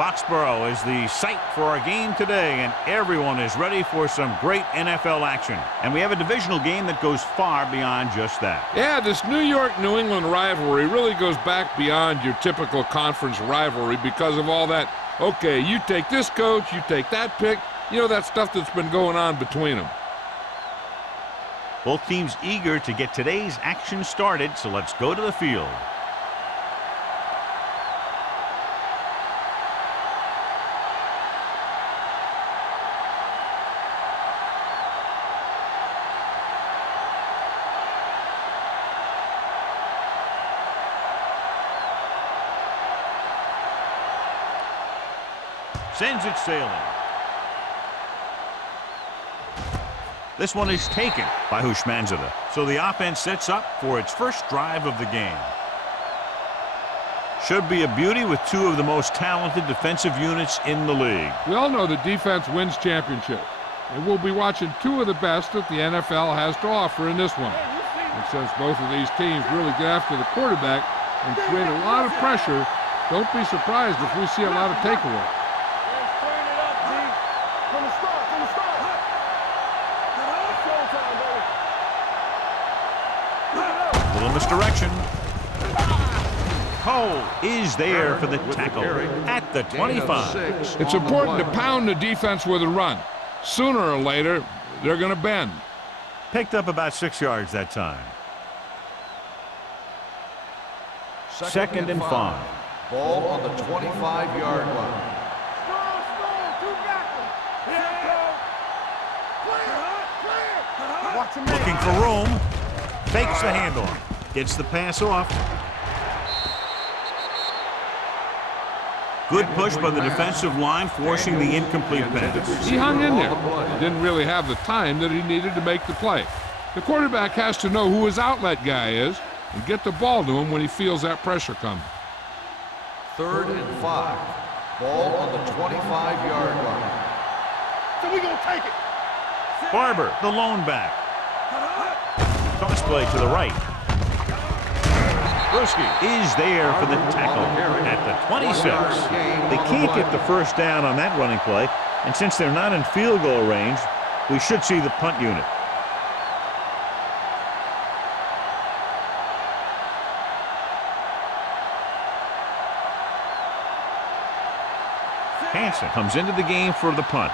Foxborough is the site for our game today, and everyone is ready for some great NFL action. And we have a divisional game that goes far beyond just that. Yeah, this New York-New England rivalry really goes back beyond your typical conference rivalry because of all that, okay, you take this coach, you take that pick, you know, that stuff that's been going on between them. Both teams eager to get today's action started, so let's go to the field. Sends it sailing. This one is taken by Hushmanzada. So the offense sets up for its first drive of the game. Should be a beauty with two of the most talented defensive units in the league. We all know that defense wins championships, and we'll be watching two of the best that the NFL has to offer in this one. And since both of these teams really get after the quarterback and create a lot of pressure, don't be surprised if we see a lot of takeaways. Little misdirection. Cole is there for the tackle at the 25. It's important to pound the defense with a run. Sooner or later, they're going to bend. Picked up about 6 yards that time. Second and 5. Ball on the 25-yard line. Looking for room. Fakes the handoff. Gets the pass off. Good push by the defensive line, forcing the incomplete pass. He hung in there. He didn't really have the time that he needed to make the play. The quarterback has to know who his outlet guy is and get the ball to him when he feels that pressure coming. 3rd and 5. Ball on the 25-yard line. So we gonna take it. Barber, the lone back. Toss play to the right. Bruschi is there for the tackle at the 26. They can't get the first down on that running play, and since they're not in field goal range, we should see the punt unit. Hansen comes into the game for the punt.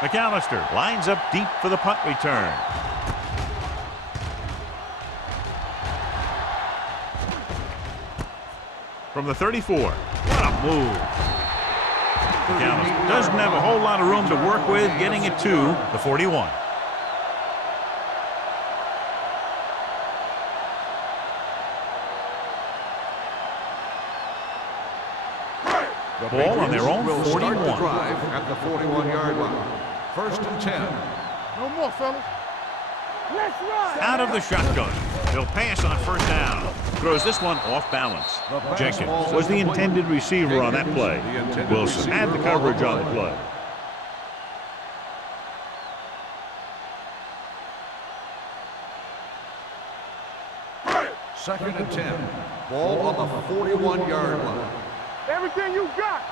McAllister lines up deep for the punt return. From the 34. What a move. McAllister doesn't have a whole lot of room to work with, getting it to the 41. Ball on their own 41. At the 41-yard line. 1st and 10. No more, fellas. Let's run. Out of the shotgun. They'll pass on first down. Throws this one off balance. Jenkins was the intended receiver on that play. Wilson had the coverage on the play. Second and 10. Ball on the 41-yard line. Everything you got.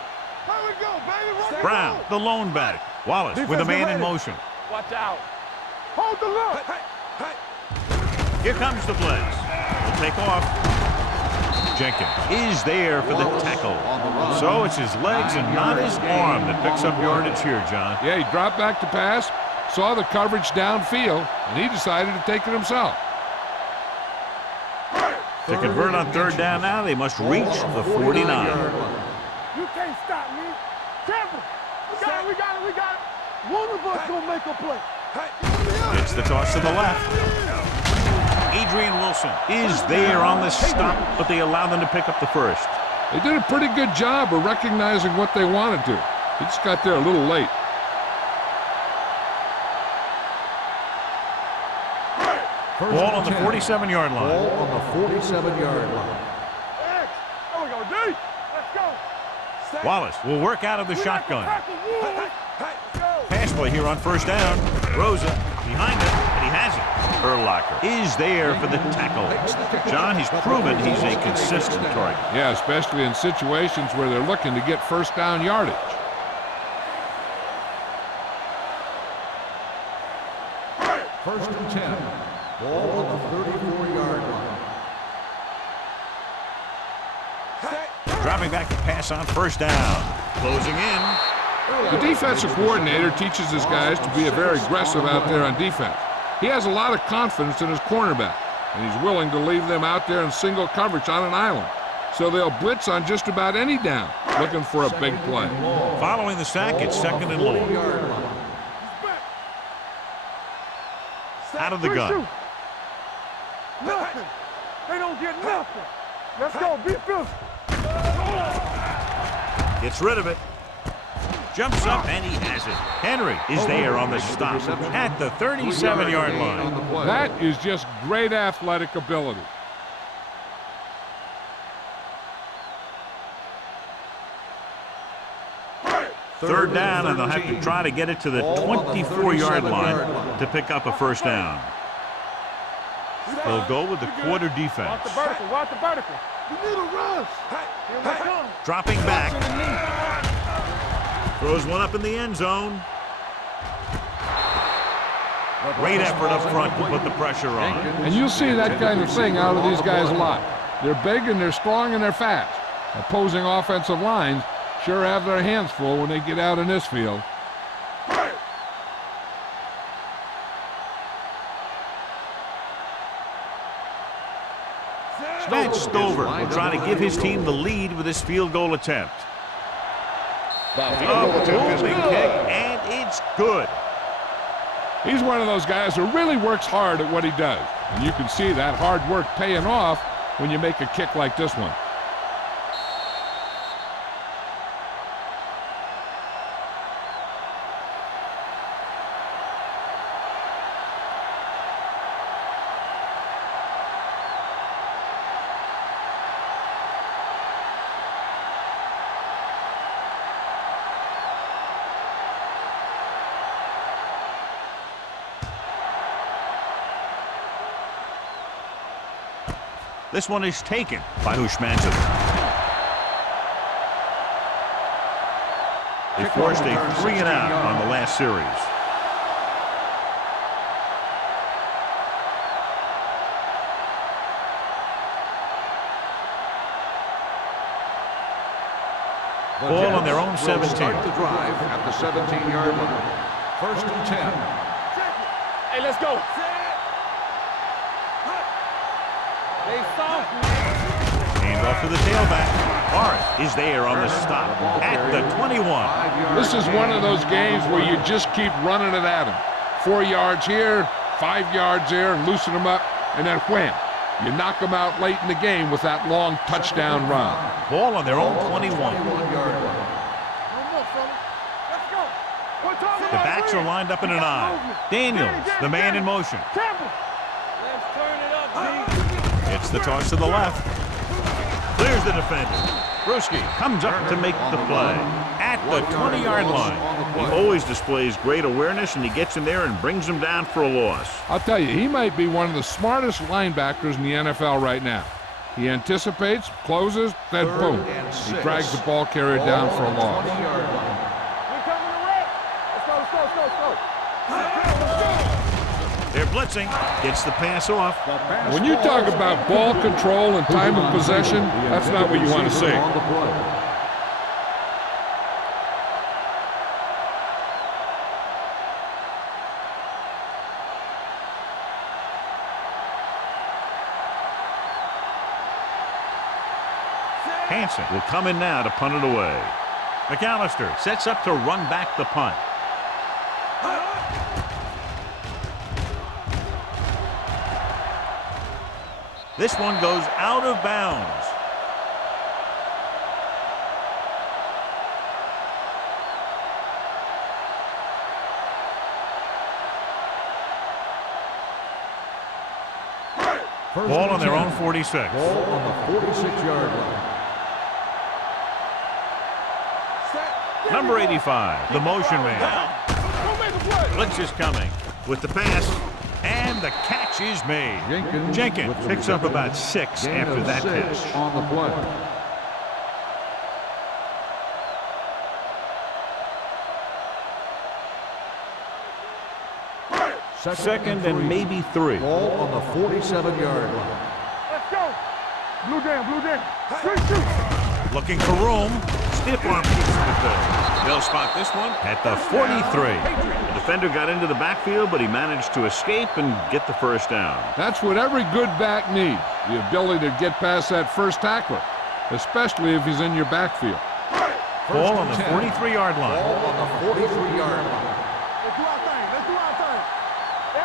Here we go, baby. Rock and Brown, roll. the lone back. Wallace with a man in motion. Watch out. Hold the look. Here comes the blitz. Will take off. Jenkins is there for the tackle. So it's his legs and not his arm that picks up yardage here, John. Yeah, he dropped back to pass, saw the coverage downfield, and he decided to take it himself. To convert on 3rd down now, they must reach the 49. You can't stop me. Temple. We got it. One of us gonna make a play. It's the toss to the left. Adrian Wilson is there on the stop, but they allow them to pick up the first. They did a pretty good job of recognizing what they wanted to. He just got there a little late. Ball on the 47-yard line. Ball on the 47-yard line. There we go, D. Let's go. Wallace will work out of the shotgun. Pass play here on first down. Rosa behind it, and he has it. Urlacher is there for the tackle. John, he's proven he's a consistent target. Yeah, especially in situations where they're looking to get first down yardage. First and 10. Ball on the 34-yard line. Dropping back to pass on first down. Closing in. The defensive coordinator teaches his guys to be very aggressive out there on defense. He has a lot of confidence in his cornerback, and he's willing to leave them out there in single coverage on an island. So they'll blitz on just about any down, looking for a big play. Following the sack, it's second and long. Out of the gun. Nothing. They don't get nothing. Let's go. Be physical. Gets rid of it. Jumps up, and he has it. Henry is there on the stop at the 37-yard line. That is just great athletic ability. Third down, and they'll have to try to get it to the 24-yard line to pick up a first down. They'll go with the quarter defense. Watch the vertical. Watch the vertical. You need a rush. Here we come. Dropping back. Throws one up in the end zone. Great effort up front to put the pressure on. And you'll see that kind of thing out of these guys a lot. They're big and they're strong and they're fast. Opposing offensive lines sure have their hands full when they get out in this field. Matt Stover will try to give his team the lead with this field goal attempt. A booming kick, and it's good. He's one of those guys who really works hard at what he does. And you can see that hard work paying off when you make a kick like this one. This one is taken by Hushmanson. They forced a 3-and-out on the last series. Ball on their own 17. Start the drive at the 17-yard line. First and 10. Hey, let's go. Hand off to the tailback. Hart is there on the stop at the 21. This is one of those games where you just keep running it at them. 4 yards here, 5 yards there, and loosen them up, and then wham. You knock them out late in the game with that long touchdown run. Ball on their own 21. The backs are lined up in an I. Daniels, the man in motion. Let's turn it up, G. It's the toss to the left. Clears the defender. Bruschi comes up to make the play at the 20-yard line. He always displays great awareness, and he gets in there and brings him down for a loss. I'll tell you, he might be one of the smartest linebackers in the NFL right now. He anticipates, closes, then boom. He drags the ball carrier down for a loss. They're blitzing. Gets the pass off. When you talk about ball control and time of possession, that's not what you want to see. Hansen will come in now to punt it away. McAllister sets up to run back the punt. This one goes out of bounds. Ball on their own 46. Ball on the 46-yard line. Number 85, the motion man. Blitz is coming with the pass. And the catch is made. Jenkins Jenkins picks up about 6 after that catch. on the play. Second and maybe 3. Ball on the 47-yard line. Let's go. Blue down. Shoot. Looking for room. Stiff arm keeps him at the. They'll spot this one at the 43. The defender got into the backfield, but he managed to escape and get the first down. That's what every good back needs, the ability to get past that first tackler, especially if he's in your backfield. Ball on the 43-yard line. Ball on the 43-yard line. Let's do our thing.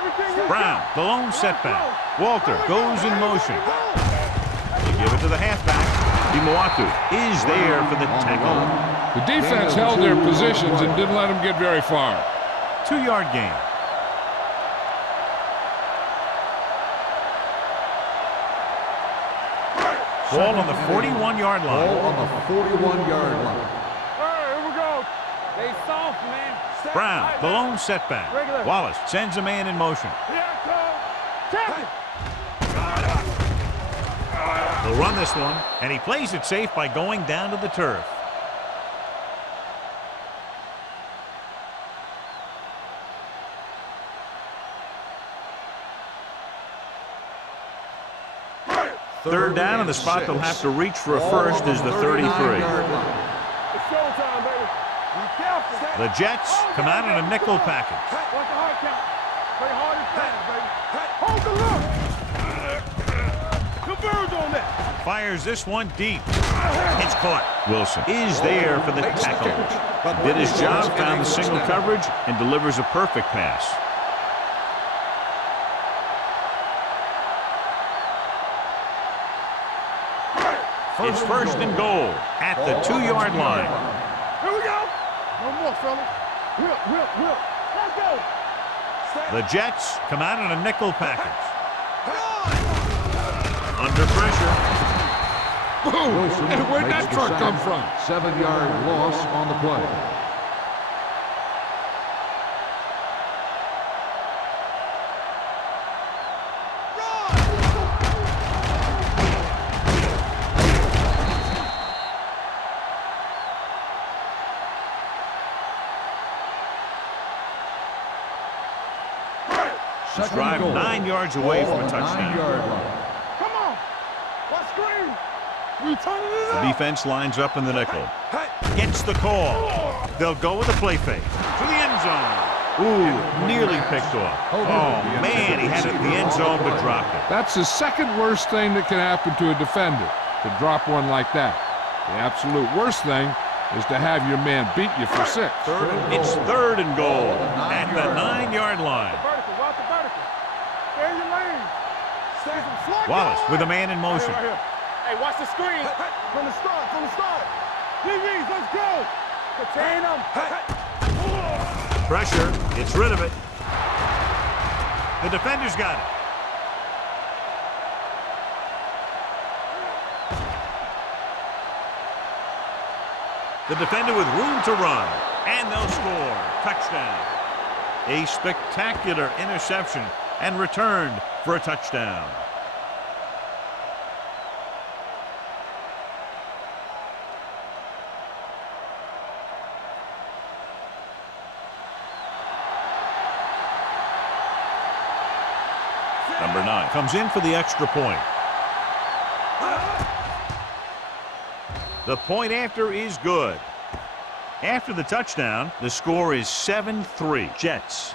Everything is Brown, the lone setback. Walter goes in motion. They give it to the halfback. Dimoatu is there for the tackle. The defense held their positions and didn't let them get very far. 2-yard gain. Ball on the 41-yard line. Ball on the 41-yard line. All right, here we go. They soft, man. Brown, the lone setback. Wallace sends a man in motion. Here I come. Tap it. He'll run this one, and he plays it safe by going down to the turf. Third down, and the spot they'll have to reach for a first is the 33. It's showtime, baby. Be careful. The Jets come out in a nickel package. Watch the hard count. Play hard and fast, baby. Hold the look. Converge on that. Fires this one deep. It's caught. Wilson is there for the tackle. Did his job, found the single coverage, and delivers a perfect pass. It's first and goal at the 2-yard line. Here we go. No more, fellas. Whip. Let's go. The Jets come out in a nickel package. Under pressure. Boom! And where'd that truck come from? 7-yard loss on the play. Let's drive 9 yards away from a touchdown. 9-yard line. Come on. Let's screen. We turning it The up. defense lines up in the nickel. Gets the call. They'll go with a play fake to the end zone. Ooh, nearly picked off. Oh, man, he had it in the end zone but dropped it. That's the second worst thing that can happen to a defender, to drop one like that. The absolute worst thing is to have your man beat you for 6. It's third and goal at the 9-yard line. Vertical. Watch the vertical. Stay in your lane. Stay some slack. Wallace with a man in motion. Right here. Hey, watch the screen. From the start. DBs, let's go. Contain them. Pressure, gets rid of it. The defender's got it. The defender with room to run, and they'll score. Touchdown. A spectacular interception and returned for a touchdown. Number 9 comes in for the extra point. The point after is good. After the touchdown, the score is 7-3 Jets.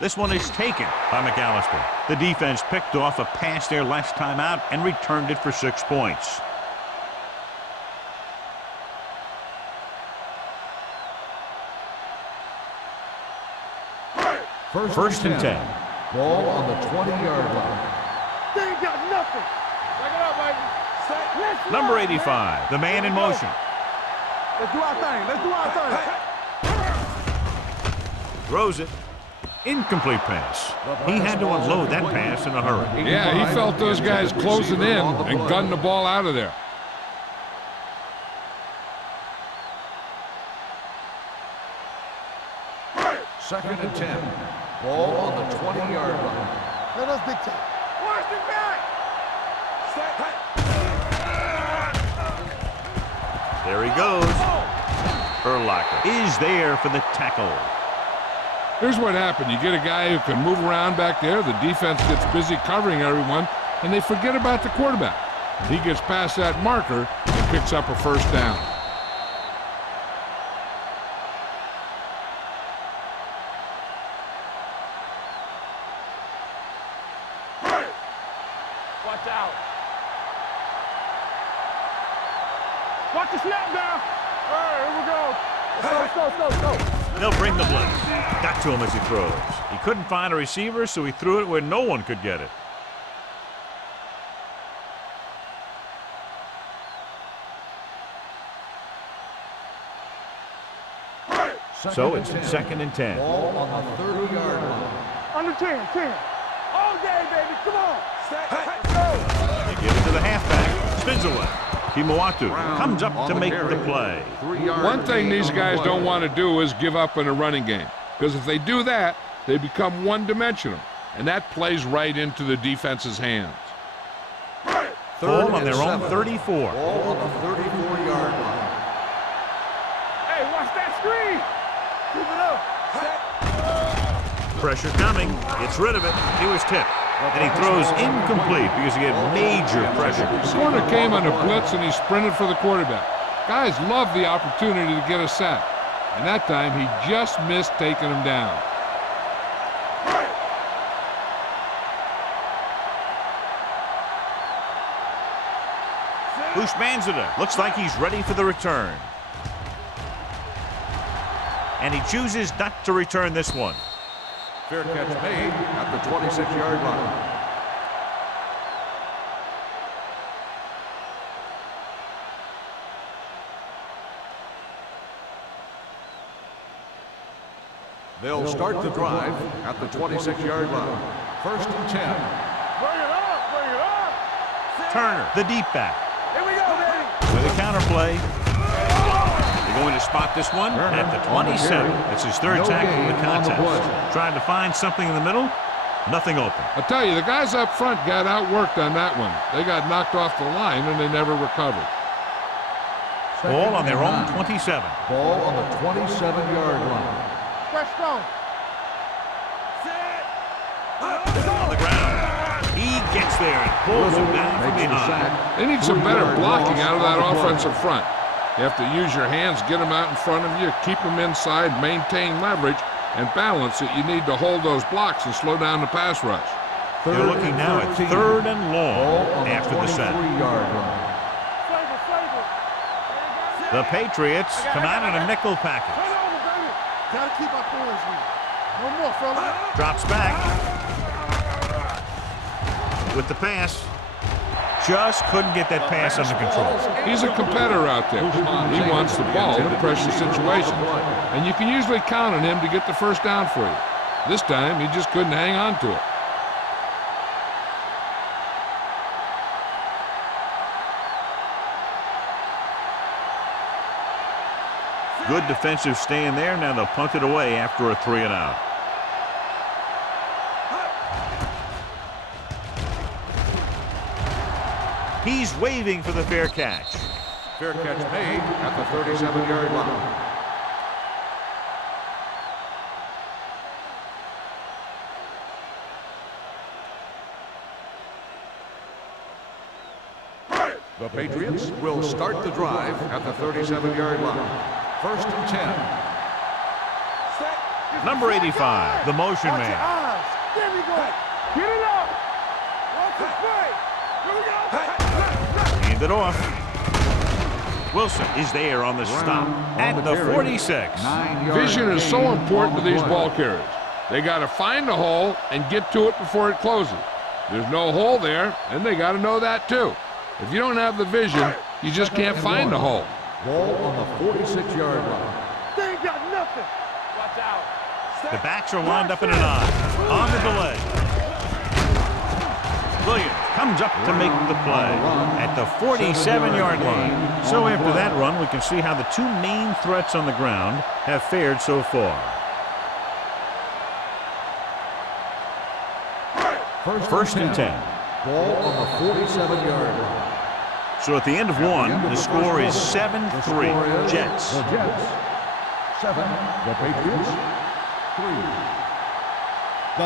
This one is taken by McAllister. The defense picked off a pass there last time out and returned it for 6 points. First and 10. Ball on the 20-yard line. They ain't got nothing. Check it out, baby. Let's Number run, 85, the man in motion. Let's do our thing. Let's do our thing. Throws it. Incomplete pass. He had to unload that pass in a hurry. Yeah, he felt those guys closing in and gunned the ball out of there. Second and 10. Ball on the 20-yard line. Let us dictate. Watch the back. There he goes. Urlacher is there for the tackle. Here's what happened. You get a guy who can move around back there. The defense gets busy covering everyone, and they forget about the quarterback. He gets past that marker and picks up a first down. Watch out. Watch the snap now. All right, here we go. Go. They'll bring the blitz. Got to him as he throws. He couldn't find a receiver, so he threw it where no one could get it. So it's second and 10. Ball on the 30-yard line. Under 10. All day, baby. Come on. They give it to the halfback. Spins away. Kimawatu comes up to make the play. One thing these guys don't want to do is give up in a running game, because if they do that, they become one-dimensional, and that plays right into the defense's hands. Ball on their own 34. Ball on the 34-yard line. Hey, watch that screen. Keep it up. Pressure coming. Gets rid of it. He was tipped. And he throws incomplete because he had major pressure. Corner came on a blitz, and he sprinted for the quarterback. Guys love the opportunity to get a sack, and that time he just missed taking him down. Bushmanzada looks like he's ready for the return. And he chooses not to return this one. Fair catch made at the 26-yard line. They'll start the drive at the 26-yard line. First and 10. Bring it up. Turner, the deep back. Here we go, baby. With a counterplay. They're going to spot this one at the 27. It's his third tackle in the contest. Trying to find something in the middle. Nothing open. I'll tell you, the guys up front got outworked on that one. They got knocked off the line, and they never recovered. Ball on their own 27. Ball on the 27-yard line. Fresh stone. On the ground. He gets there and pulls him down from behind. They need some better blocking out of that offensive front. You have to use your hands, get them out in front of you, keep them inside, maintain leverage, and balance it. You need to hold those blocks and slow down the pass rush. They're looking now at third and long after the set. The Patriots come out in a nickel package. Gotta keep our points here. No more, fella. Drops back. With the pass. Just couldn't get that pass under control. He's a competitor out there. He wants the ball in pressure situations. And you can usually count on him to get the first down for you. This time, he just couldn't hang on to it. Good defensive stand there. Now they'll punt it away after a 3-and-out. He's waving for the fair catch. Fair catch made at the 37-yard line. The Patriots will start the drive at the 37-yard line. First and 10. Number 85, the motion Watch man. your eyes. There we go. Get it up. Watch the play. Here we go. Hand it off. Wilson is there on the stop at the 46. Vision is so important to these ball carriers. They got to find a hole and get to it before it closes. There's no hole there, and they got to know that too. If you don't have the vision, you just can't find a hole. Ball on the 46-yard line. They ain't got nothing. Watch out. The backs are lined up in an I. On the delay. Williams comes up to make the play at the 47-yard line. So after that run, we can see how the two main threats on the ground have fared so far. First and 10. Ball on the 47-yard line. So at the end of one, the score is 7-3. Jets. The Jets. 7. The Patriots. 3.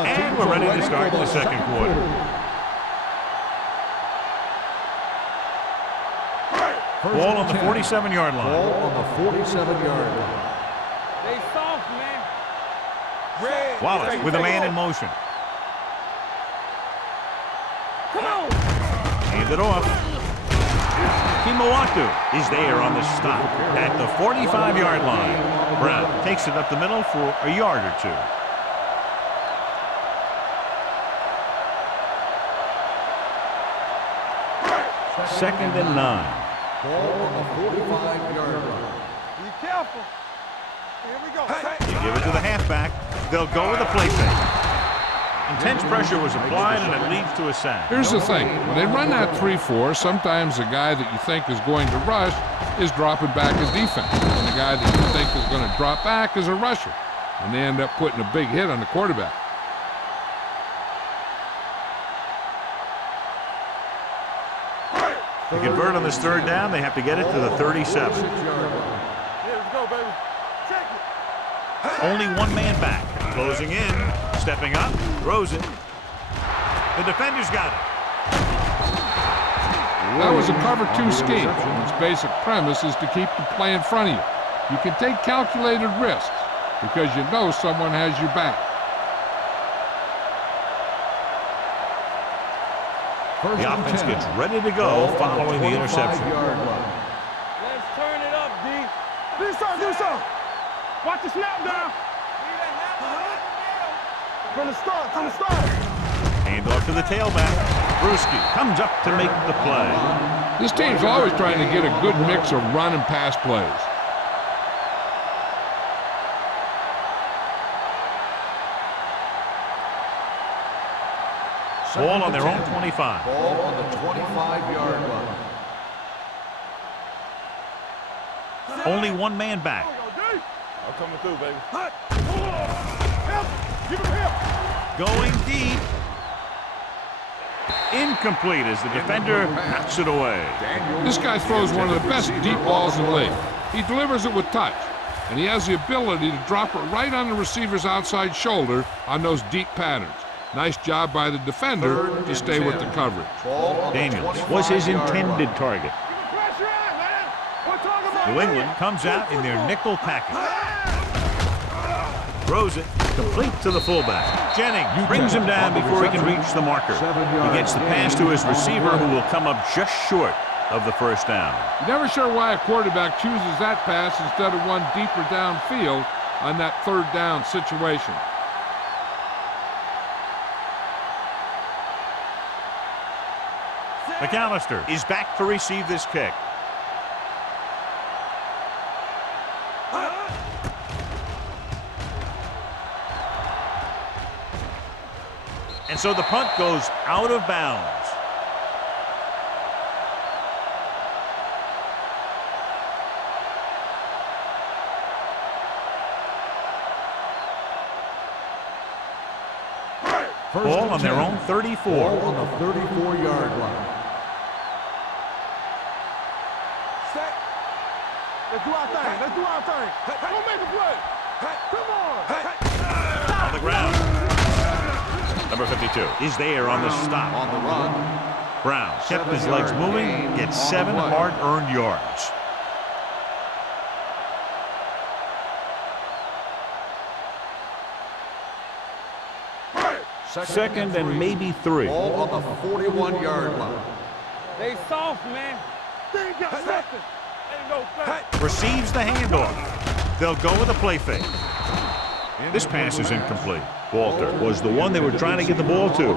And we're ready to start the second quarter. Ball on the 47-yard line. Ball on the 47-yard line. They soft, man. Wallace with a man in motion. Come on. Hand it off. Kimawatu is there on the stop at the 45-yard line. Brown takes it up the middle for a yard or two. Second and 9. Ball on the 45-yard line. Be careful. Here we go. You give it to the halfback. They'll go with a play fake. Intense pressure was applied, and it leads to a sack. Here's the thing. When they run that 3-4, sometimes the guy that you think is going to rush is dropping back as defense. And the guy that you think is going to drop back is a rusher. And they end up putting a big hit on the quarterback. To convert on this third down, they have to get it to the 37. Here we go, baby. Check it. Only one man back. Closing in. Stepping up. Throws it. The defender's got it. That was a cover 2 scheme. Its basic premise is to keep the play in front of you. You can take calculated risks because you know someone has your back. The offense gets ready to go following the interception. Let's turn it up, D. Do something. Watch the snap down. From the start. Hand off to the tailback. Brewski comes up to make the play. This team's always trying to get a good mix of run and pass plays. Ball on their own 25. Ball on the 25-yard line. Only one man back. I'm coming through, baby. Help! Give him help! Going deep. Incomplete as the defender knocks it away. This guy throws one of the best deep balls in the league. He delivers it with touch, and he has the ability to drop it right on the receiver's outside shoulder on those deep patterns. Nice job by the defender to stay with the coverage. Daniels was his intended target. New England comes out in their nickel package. Throws it complete to the fullback. Jennings brings him down before he can reach the marker. He gets the pass to his receiver, who will come up just short of the first down. You're never sure why a quarterback chooses that pass instead of one deeper downfield on that third down situation. McAllister is back to receive this kick. And so the punt goes out of bounds. Ball on their own 34. Ball on the 34-yard line. Set. Let's do our thing. Don't make a play. Come on. On the ground. Number 52 is there on the stop. On the run. Brown kept his legs moving, gets 7 hard-earned yards. Second and maybe 3. Ball on the 41-yard line. They soft, man. They ain't got nothing. Ain't no thing. Receives the handoff. They'll go with a play fake. This pass is incomplete. Walter was the one they were trying to get the ball to.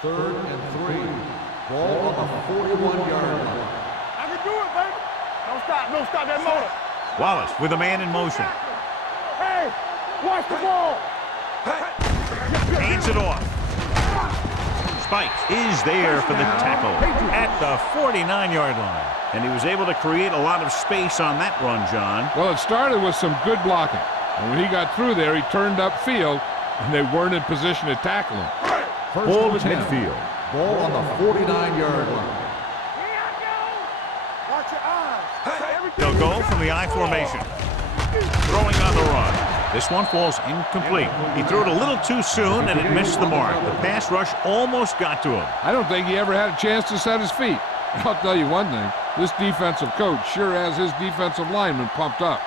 Third and 3. Ball on the 41-yard line. I can do it, baby. Don't stop that motor. Wallace with a man in motion. Hey, watch the ball. Hands it off. Spikes is there for the tackle at the 49-yard line. And he was able to create a lot of space on that run, John. Well, it started with some good blocking. And when he got through there, he turned upfield, and they weren't in position to tackle him. Ball at midfield. Ball on the 49-yard line. Watch your eyes. They'll go from the I formation. Throwing on the run. This one falls incomplete. He threw it a little too soon, and it missed the mark. The pass rush almost got to him. I don't think he ever had a chance to set his feet. I'll tell you one thing. This defensive coach sure has his defensive lineman pumped up.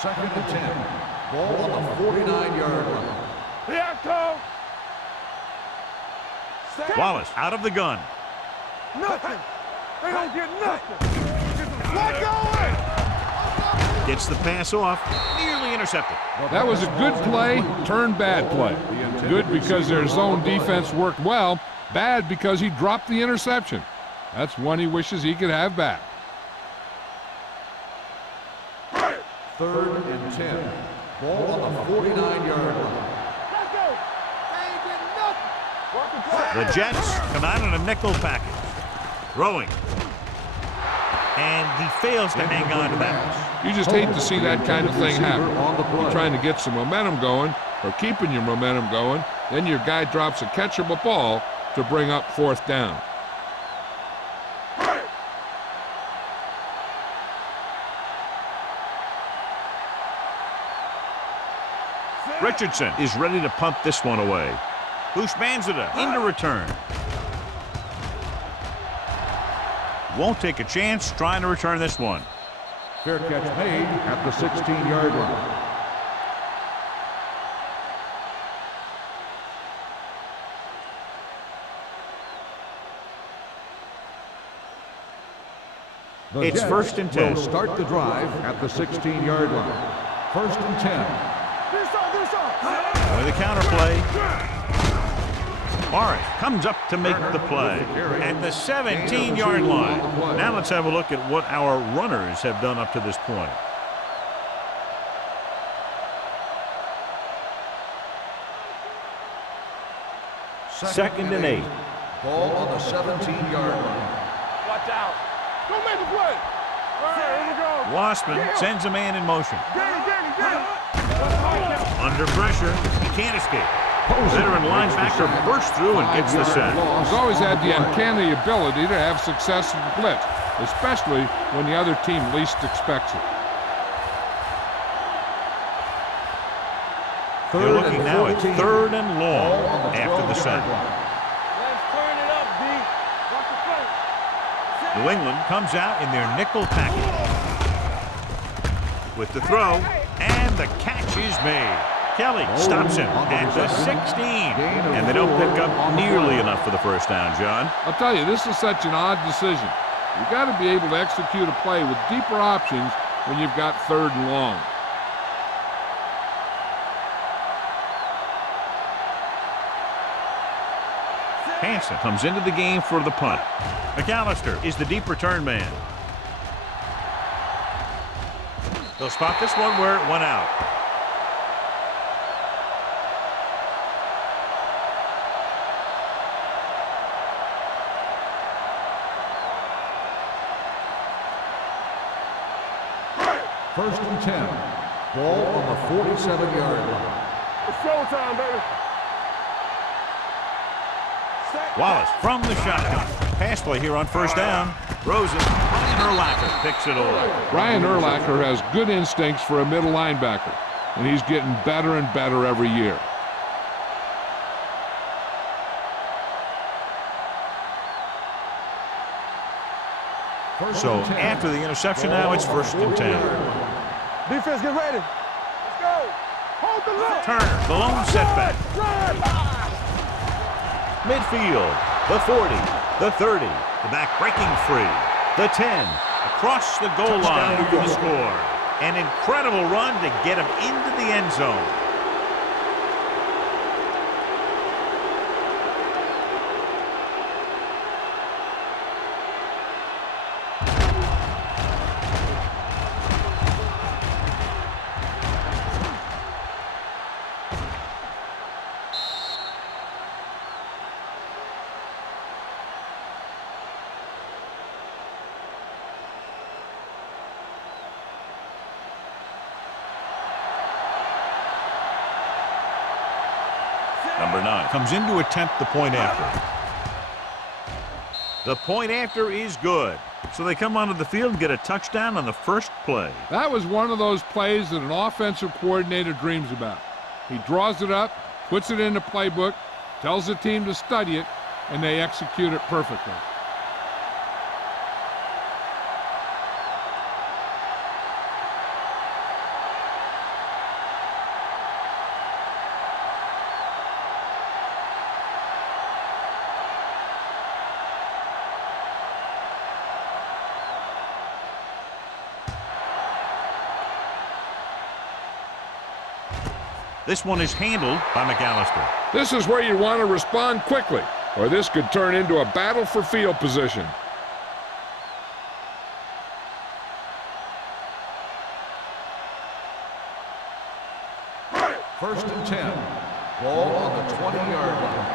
Second and 10. Ball on the 49-yard line. Here I come. Wallace out of the gun. Nothing. They don't get nothing. Let go. Gets the pass off. Nearly intercepted. That was a good play, turned bad play. Good because their zone defense worked well. Bad because he dropped the interception. That's one he wishes he could have back. Third and 10. Ball on the 49-yard line. Let's go. They ain't getting nothing. The Jets come out in a nickel package. Throwing. And he fails to hang on to that. You just hate to see that kind of thing happen. You're trying to get some momentum going or keeping your momentum going. Then your guy drops a catchable ball to bring up fourth down. Richardson is ready to punt this one away. Bushmanzada into return. Won't take a chance trying to return this one. Fair catch made at the 16-yard line. It's first and 10. Will start the drive at the 16-yard line. First and 10. With a counterplay. Morris comes up to make the play at the 17-yard line. Now let's have a look at what our runners have done up to this point. Second and 8. Ball on the 17-yard line. Watch out. Don't make a play. All right, here we go. Wassman sends a man in motion. Get it. Under pressure, he can't escape. Veteran linebacker bursts through and gets the sack. He's always had the uncanny ability to have success in the blitz, especially when the other team least expects it. They're looking now at third and long after the sack. Let's turn it up, D. Watch the play. New England comes out in their nickel package. With the throw, and the catch is made. Kelly stops him at the 16, and they don't pick up nearly enough for the first down, John. I'll tell you, this is such an odd decision. You've got to be able to execute a play with deeper options when you've got third and long. Hansen comes into the game for the punt. McAllister is the deep return man. They'll spot this one where it went out. First and 10. Ball on the 47-yard line. It's showtime, baby. Wallace from the shotgun. Pass play here on first down. Throws it. Brian Urlacher picks it off. Brian Urlacher has good instincts for a middle linebacker, and he's getting better and better every year. So after the interception now, it's first and 10. Defense, get ready. Let's go. Hold the look. Turner, the lone setback. Run. Midfield, the 40. The 30, the back breaking free. The 10, across the goal line for the score. An incredible run to get him into the end zone. Number 9 comes in to attempt the point after. The point after is good. So they come onto the field and get a touchdown on the first play. That was one of those plays that an offensive coordinator dreams about. He draws it up, puts it in the playbook, tells the team to study it, and they execute it perfectly. This one is handled by McAllister. This is where you want to respond quickly, or this could turn into a battle for field position. First and 10. Ball on the 20-yard line.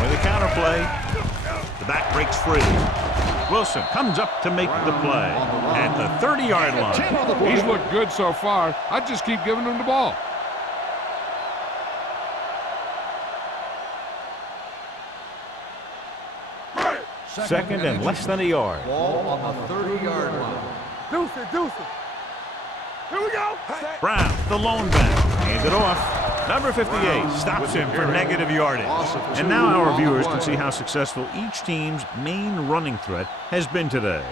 With the counter play, the back breaks free. Wilson comes up to make the play at the 30-yard line. He's looked good so far. I'd just keep giving him the ball. Second and less than a yard. Ball on the 30-yard line. Deuce it, deuce it. Here we go. Brown, the lone back, hand it off. Number 58 stops him for negative yardage. And now our viewers can see how successful each team's main running threat has been today.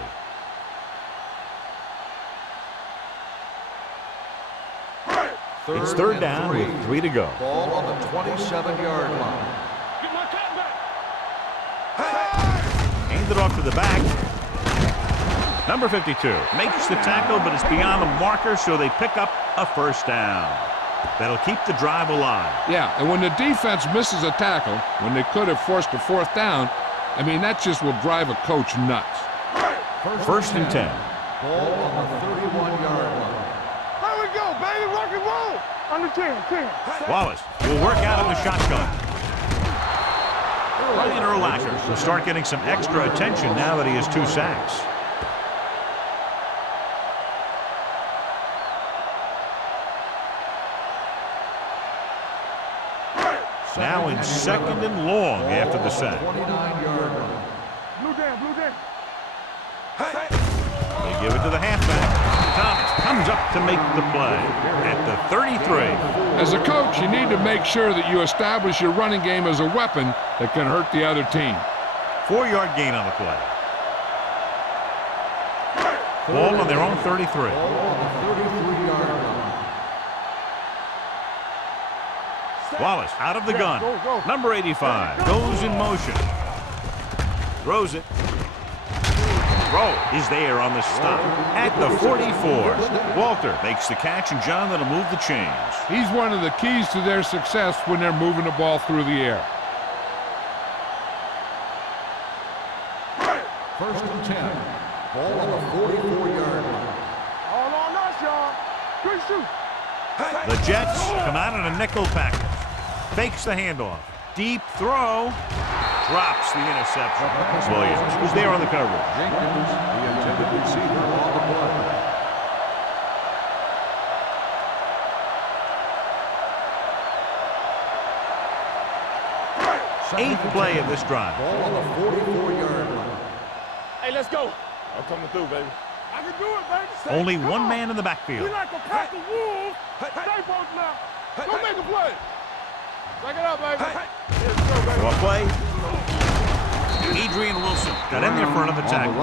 It's third down with 3 to go. Ball on the 27-yard line. Get my cat back. Hand it off to the back. Number 52 makes the tackle, but it's beyond the marker, so they pick up a first down. That'll keep the drive alive. Yeah, and when the defense misses a tackle, when they could have forced a fourth down, I mean, that just will drive a coach nuts. First and 10. Ball on the 31-yard line. There we go, baby. Rock and roll. On the 10. Wallace will work out of the shotgun. Ryan Urlacher will start getting some extra attention now that he has 2 sacks. Now in second and long after the sack. 29-yard line. Blue down. They give it to the halfback. Thomas comes up to make the play at the 33. As a coach, you need to make sure that you establish your running game as a weapon that can hurt the other team. 4-yard gain on the play. Ball on their own 33. Ball on the 33-yard line. Wallace out of the gun. Number 85 goes in motion. Throws it. Throw is there on the stop at the 44. Walter makes the catch, and John, that'll move the chains. He's one of the keys to their success when they're moving the ball through the air. First and 10. Ball on the 44-yard line. All on us, y'all. Good shoot. The Jets come out in a nickel package. Fakes the handoff. Deep throw. Drops the interception. Williams was there on the coverage. Jenkins, the intended receiver on the play. 8th play of this drive. Ball on the 44-yard line. Hey, let's go. I'm coming through, baby. I can do it, baby. Only Come one on. man in the backfield. We like a pack of wolves. Stay both now. Go make a play. Back it up, baby. Let's go, baby. For a play. Adrian Wilson got in there for another tackle.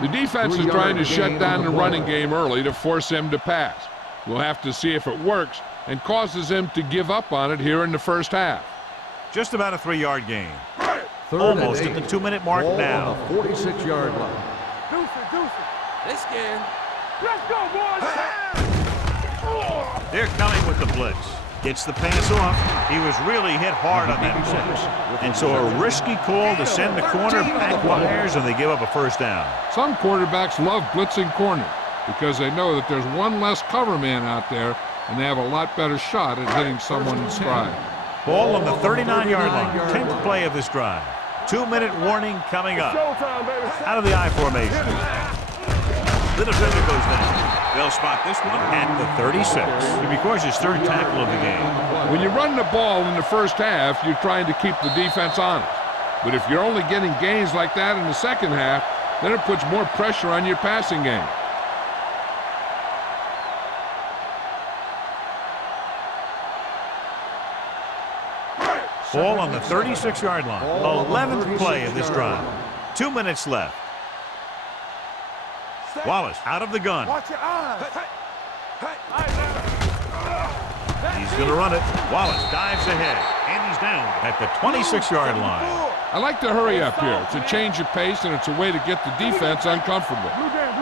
The defense is trying to shut down the running game early to force him to pass. We'll have to see if it works, and causes them to give up on it here in the first half. Just about a 3-yard gain. Third Almost and at the 8. 2-minute mark Ball now. on the 46-yard line. Deuce it. They scared. Let's go, boys. They're coming with the blitz. Gets the pass off. He was really hit hard on that play. And so a risky call to send the corner backfires, and they give up a first down. Some quarterbacks love blitzing corner because they know that there's one less cover man out there, and they have a lot better shot at hitting someone in stride. Ball on the 39-yard line. 10th play of this drive. 2-minute warning coming up. Showtime, baby. Out of the I formation. The defender goes down. They'll spot this one at the 36. Because his third tackle of the game. When you run the ball in the first half, you're trying to keep the defense honest. But if you're only getting gains like that in the second half, then it puts more pressure on your passing game. Ball on the 36-yard line. 11th play of this drive. 2 minutes left. Wallace out of the gun. Watch your eyes. He's going to run it. Wallace dives ahead, and he's down at the 26-yard line. I like to hurry up here. It's a change of pace, and it's a way to get the defense uncomfortable. Blue down.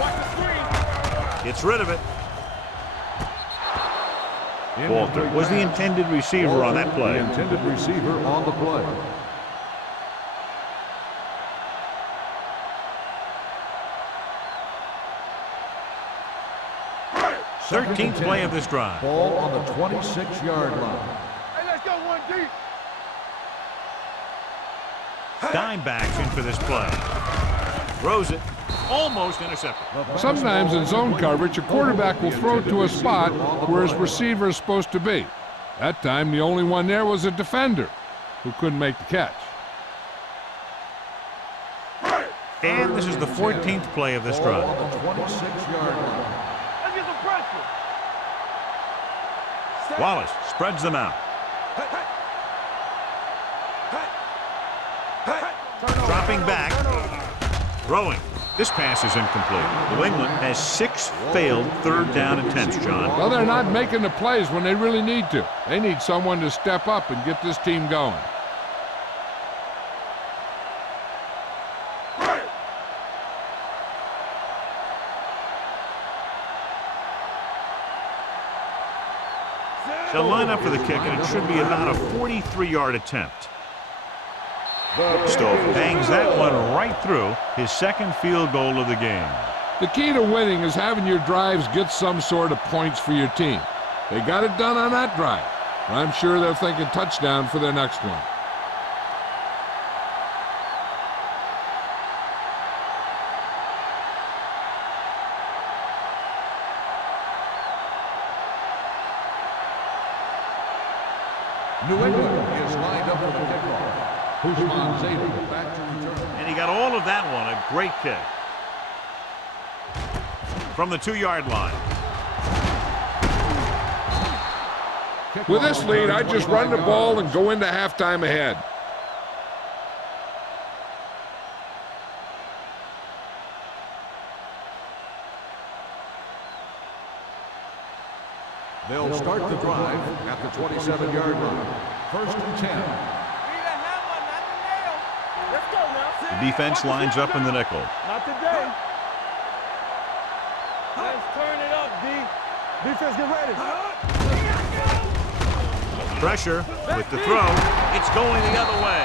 Watch the screen. Gets rid of it. Walter was the intended receiver on that play. The intended receiver on the play. Thirteenth play of this drive. Ball on the 26-yard line. Hey, let's go one deep. Dime backs in for this play. Throws it. Almost intercepted. Sometimes in zone coverage, a quarterback will throw to a spot where his receiver is supposed to be. That time, the only one there was a defender who couldn't make the catch. And this is the 14th play of this Ball drive. on the 26-yard line. Let's get some pressure. Wallace spreads them out. Dropping back. Throwing. This pass is incomplete. New England has 6 failed third down attempts, John. Well, they're not making the plays when they really need to. They need someone to step up and get this team going. They'll line up for the kick, and it should be about a 43-yard attempt. Stowe bangs that one right through, his second field goal of the game. The key to winning is having your drives get some sort of points for your team. They got it done on that drive. I'm sure they're thinking touchdown for their next one. New England is lined up for the kickoff. Guzman Zeta back to return. And he got all of that one, a great kick. From the 2-yard line. With this lead, I just run the ball and go into halftime ahead. They'll start the drive at the 27-yard line. First and 10. Let's go now. The defense lines up in the nickel. Not today. Let's turn it up, D. Defense, get ready. Pressure with the throw. It's going the other way.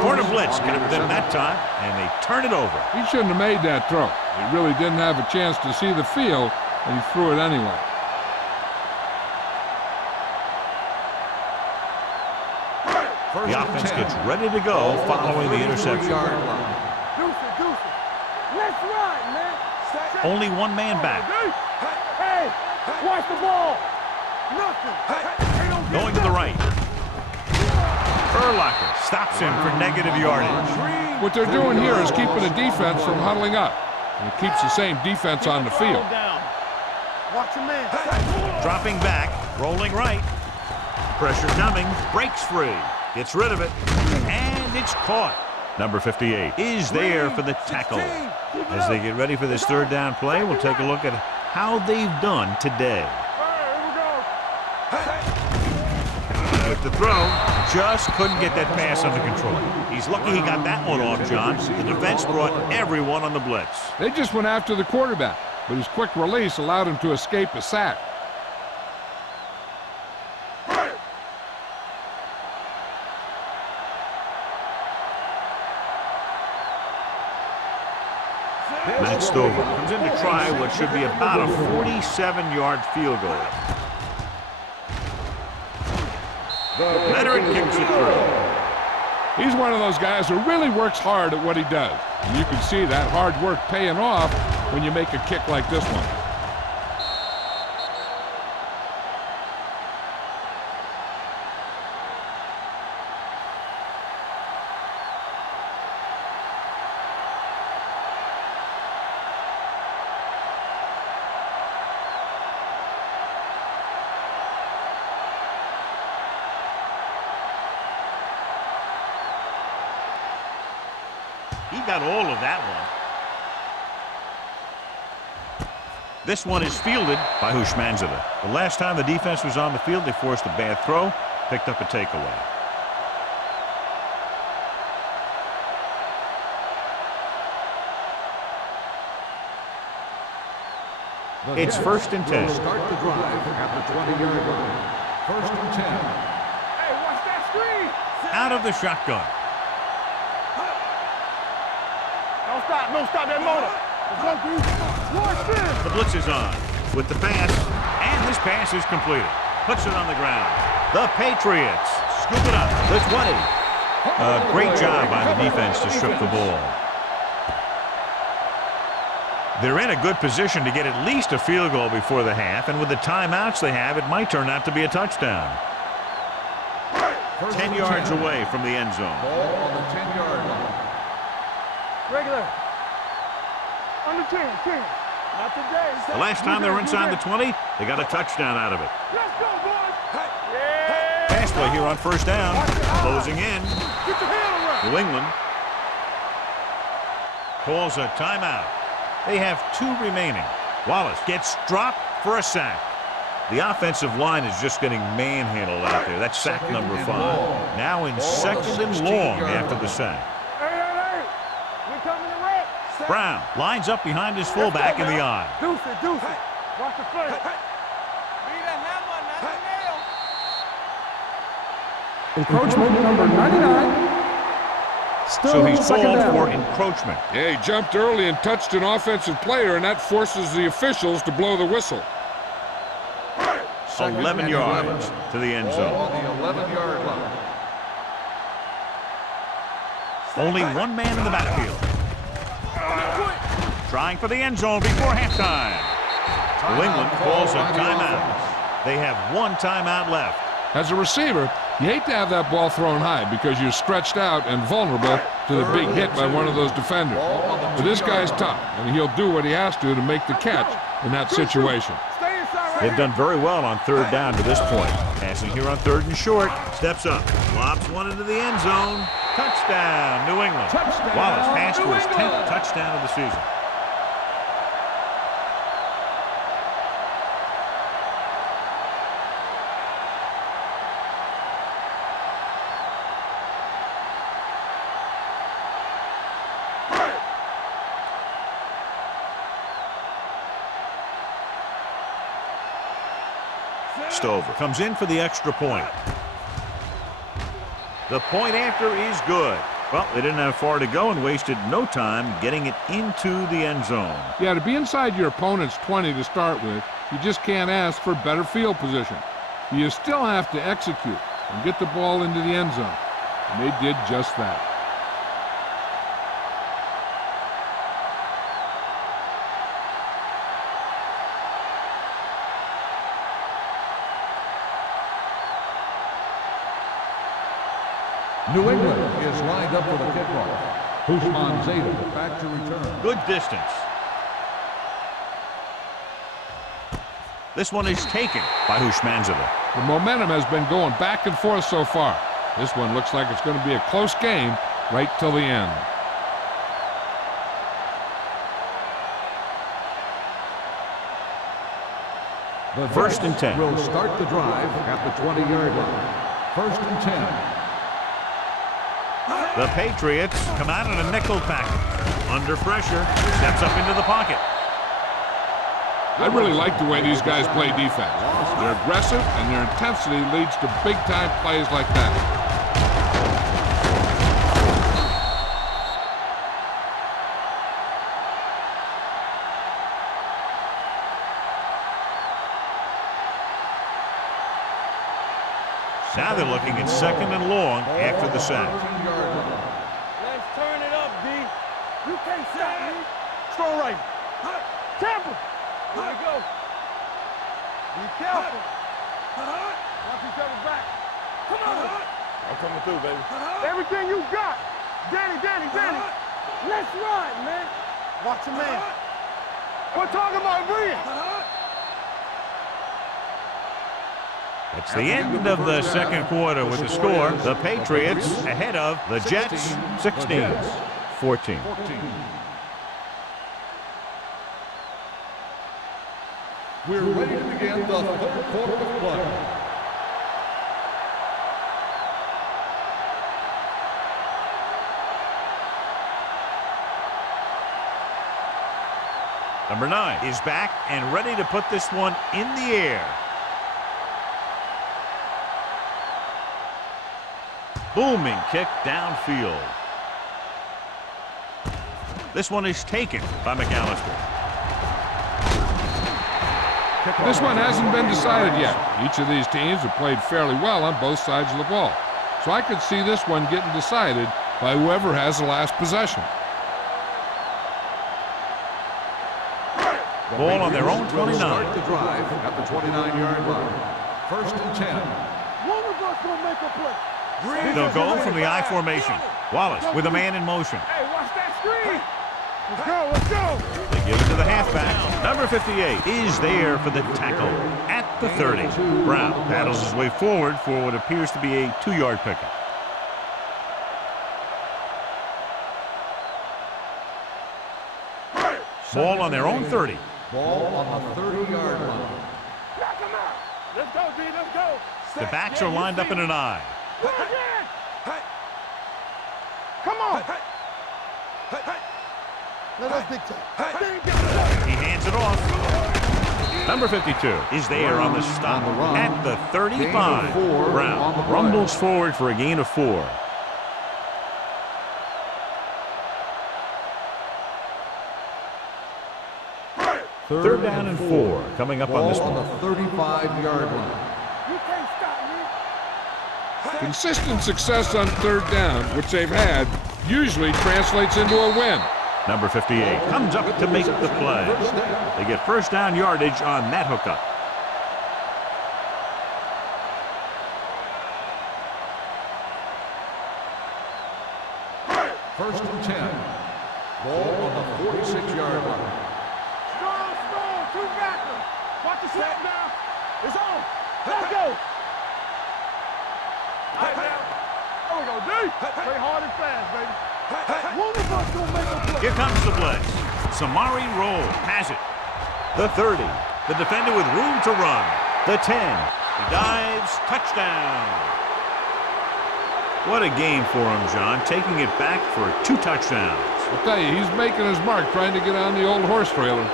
Corner blitz got them that time, and they turn it over. He shouldn't have made that throw. He really didn't have a chance to see the field, and he threw it anyway. The offense gets ready to go following the interception. Deuce it. Let's ride, man. Only one man back. Hey, watch the ball. Nothing. Going to the right. Urlacher stops him for negative yardage. What they're doing here is keeping the defense from huddling up. And it keeps the same defense on the field. Watch your man. Dropping back, rolling right. Pressure coming, breaks free. Gets rid of it, and it's caught. Number 58 is there for the tackle. As they get ready for this third down play, we'll take a look at how they've done today. All right, here we With the throw, just couldn't get that pass under control. He's lucky he got that one off, John. The defense brought everyone on the blitz. They just went after the quarterback, but his quick release allowed him to escape a sack. Matt Stover comes in to try what should be about a 47-yard field goal. Leonard kicks it through. He's one of those guys who really works hard at what he does. And you can see that hard work paying off when you make a kick like this one. He got all of that one. This one is fielded by Hushmanzada. The last time the defense was on the field, they forced a bad throw, picked up a takeaway. It's 1st and 10. Start the drive at the 20-yard line. 1st and 10. Hey, watch that screen. Out of the shotgun. Don't stop that motor. Watch this. The blitz is on with the pass, and this pass is completed. Puts it on the ground. The Patriots scoop it up. The 20. Great job by the defense to strip the ball. They're in a good position to get at least a field goal before the half, and with the timeouts they have, it might turn out to be a touchdown. 10 yards away from the end zone. Ball on the 10-yard line. Regular. Under 10. Not today. The last time they were inside the 20, they got a touchdown out of it. Let's go, boys. Yeah. Pass play here on 1st down. Closing in. Get your hand around. New England calls a timeout. They have 2 remaining. Wallace gets dropped for a sack. The offensive line is just getting manhandled out there. That's sack number 5. Now in 2nd and long after the sack. Hey. We coming to wreck. Brown lines up behind his fullback in the eye. Deuce it. Watch the play. Encroachment number 99. Still So he's second called down. for encroachment. Yeah, he jumped early and touched an offensive player, and that forces the officials to blow the whistle. 11 yards to the end Ball zone. on the 11-yard line. Only one man in the backfield. Trying for the end zone before halftime. New England calls a timeout. They have 1 timeout left. As a receiver, you hate to have that ball thrown high because you're stretched out and vulnerable to the big hit by one of those defenders. But this guy's tough, and he'll do what he has to make the catch in that situation. Stay inside right They've done very well on 3rd down to this point. Passing here on 3rd and short. Steps up. Lobs one into the end zone. Touchdown, New England. Touchdown, Wallace passed for his New 10th England. touchdown of the season. Stover comes in for the extra point. The point after is good. Well, they didn't have far to go and wasted no time getting it into the end zone. Yeah, to be inside your opponent's 20 to start with, you just can't ask for better field position. You still have to execute and get the ball into the end zone. And they did just that. New England is lined up for the kickoff. Hushmanzada back to return. Good distance. This one is taken by Hushmanzada. The momentum has been going back and forth so far. This one looks like it's going to be a close game right till the end. The 1st and 10. will start the drive at the 20-yard line. First and 10. The Patriots come out in a nickel package. Under pressure, steps up into the pocket. I really like the way these guys play defense. They're aggressive, and their intensity leads to big-time plays like that. Now they're looking at second and long after the sack. Let's turn it up, D. You can't stop me. Strong right. Tampa. Here we go. Be careful. Watch each other back. Come on. I'm coming through, baby. Everything you got. Danny. Let's ride, man. Watch your man. We're talking about Rhea. It's the end of the second quarter with the score. The Patriots ahead of the Jets, 16-14. We're ready to begin the third quarter of play. Number 9 is back and ready to put this one in the air. Booming kick downfield. This one is taken by McAllister. This one hasn't been decided yet. Each of these teams have played fairly well on both sides of the ball. So I could see this one getting decided by whoever has the last possession. Ball on their own 29. Start the drive at the 29-yard line. First and 10. One of us will make a play. They'll go from the I formation. Wallace with a man in motion. Hey, watch that screen. Let's go. They give it to the halfback. Number 58 is there for the tackle at the 30. Brown battles his way forward for what appears to be a 2-yard pickup. Ball on their own 30. Ball on the 30-yard line. Knock him out. Let's go, D. Let's go. The backs are lined up in an I. Come on. Let us dictate. He hands it off. Number 52 is there on the stop at the 35. Brown rumbles forward for a gain of 4. Third down and 4 coming up on this Ball one. on the 35-yard line. You can't stop me. Consistent success on third down, which they've had, usually translates into a win. Number 58 comes up to make the play. They get first down yardage on that hookup. First and 10. Ball on the 46-yard line. Strong, two backers. Watch the snap now. It's on. Let's go. All right, now. There we go, D. Play hard and fast, baby. One of us gonna make a play. Here comes the blitz. Samari Roll has it. The 30. The defender with room to run. The 10. He dives. Touchdown. What a game for him, John. Taking it back for 2 touchdowns. I'll tell you, he's making his mark trying to get on the old horse trailer.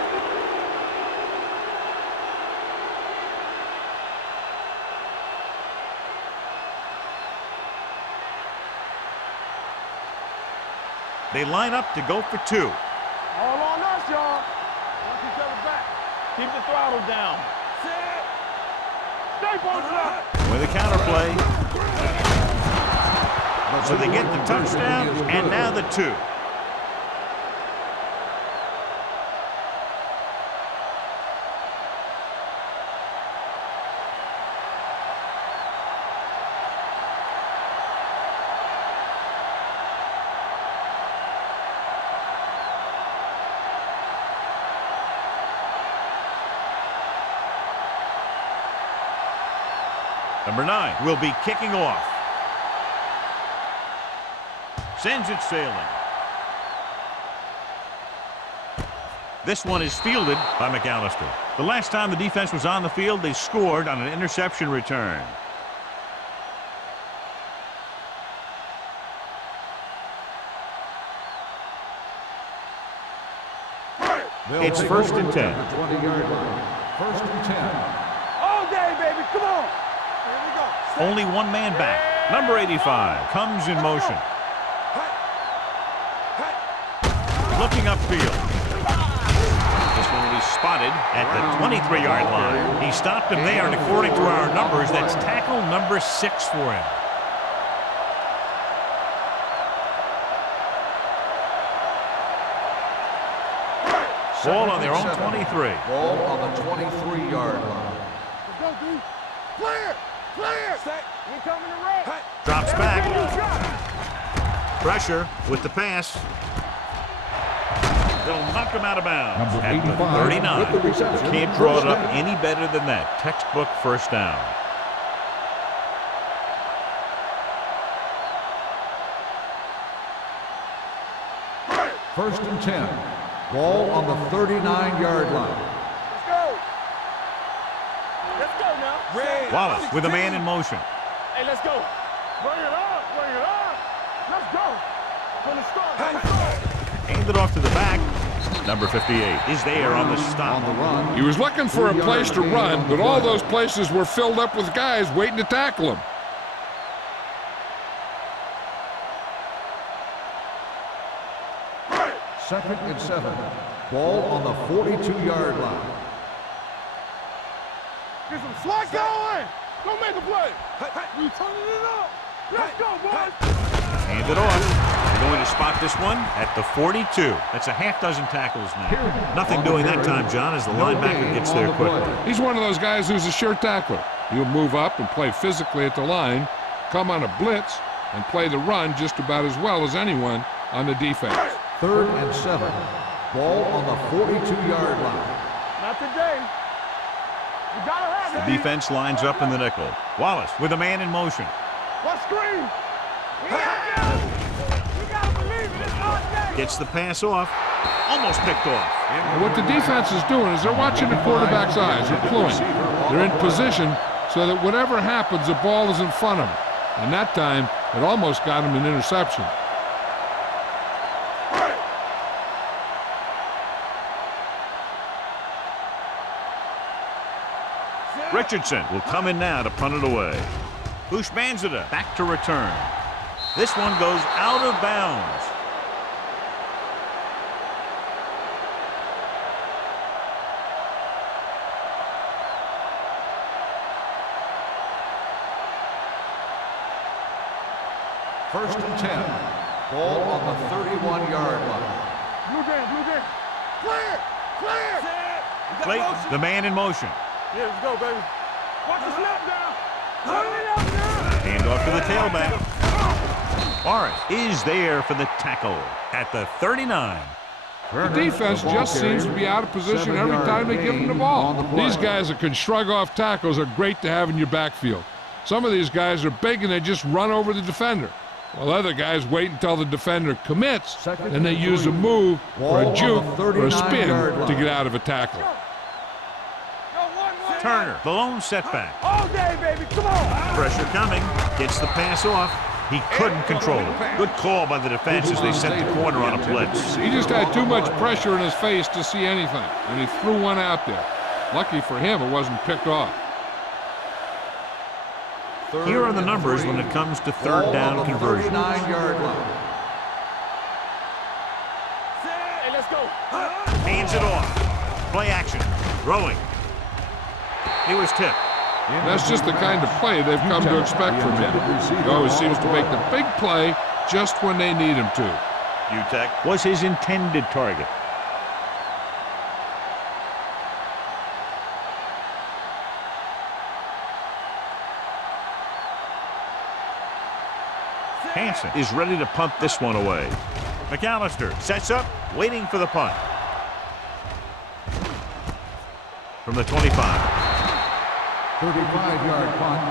They line up to go for 2. All on us, y'all. Watch each other back. Keep the throttle down. Sit. Stay posted up. With a counterplay. So they get the touchdown and now the 2. Number 9 will be kicking off. Sends it sailing. This one is fielded by McAllister. The last time the defense was on the field, they scored on an interception return. It's first and 10. 20-yard line. First and 10. All day, baby. Come on. Here we go. Only one man back. Number 85 comes in motion. Looking upfield. This one will be spotted at the 23-yard line. He stopped him there, and according to our numbers, that's tackle number 6 for him. Ball on their own 23. Ball on the 23-yard line. Let's go, D. Clear. Clear. Set. Incoming the red. Drops back. Pressure with the pass. They'll knock him out of bounds Number at the 85 39. with the reception. Can't draw it up First down. any better than that. Textbook first down. First and 10. Ball on the 39-yard line. Let's go. Let's go now. Red. Wallace with a man in motion. Hey, let's go. Bring it up. Bring it up. Let's go. From the start. Hand it off to the back. Number 58 is there on the stop. On the run. He was looking for a place to run, but all those places were filled up with guys waiting to tackle him. Second and 7. Ball on the 42-yard line. Get some slack going. Go make a play. We turning it up. Let's go, boys. Hand it off. They're going to spot this one at the 42. That's a half dozen tackles now. Nothing doing that time, John, as the linebacker gets there quickly. He's one of those guys who's a sure tackler. He'll move up and play physically at the line, come on a blitz, and play the run just about as well as anyone on the defense. Third and 7. Ball on the 42-yard line. Not today. You gotta have it. The defense lines up in the nickel. Wallace with a man in motion. What screen? We gotta believe it. It's our day. Gets the pass off. Almost picked off. And what the defense is doing is they're watching the quarterback's eyes. They're pulling. They're in position so that whatever happens, the ball is in front of them. And that time, it almost got him an interception. Richardson will come in now to punt it away. Bushmanzada back to return. This one goes out of bounds. First and 10. Ball on the 31-yard line. Blue game. Clear. Clear. Clayton, the man in motion. Yeah, let's go, baby. Watch the snap down. Turn it up now. Hand off to the tailback. Morris is there for the tackle at the 39. The defense just seems to be out of position every time they give them the ball. These guys that can shrug off tackles are great to have in your backfield. Some of these guys are big and they just run over the defender, while other guys wait until the defender commits, and they use a move or a juke or a spin to get out of a tackle. Turner, the lone setback. All day, baby. Come on. Pressure coming. Gets the pass off. He couldn't control it. Good call by the defense as they set the corner on a blitz. He just had too much pressure in his face to see anything, and he threw one out there. Lucky for him, it wasn't picked off. Here are the numbers when it comes to third down conversions. 39-yard line. Hey, let's go. Hands it off. Play action. Throwing. He was tipped. That's just the kind of play they've come to expect from him. He always seems to make the big play just when they need him to. UTEC was his intended target. Hansen is ready to punt this one away. McAllister sets up, waiting for the punt. From the 25. 35-yard punt.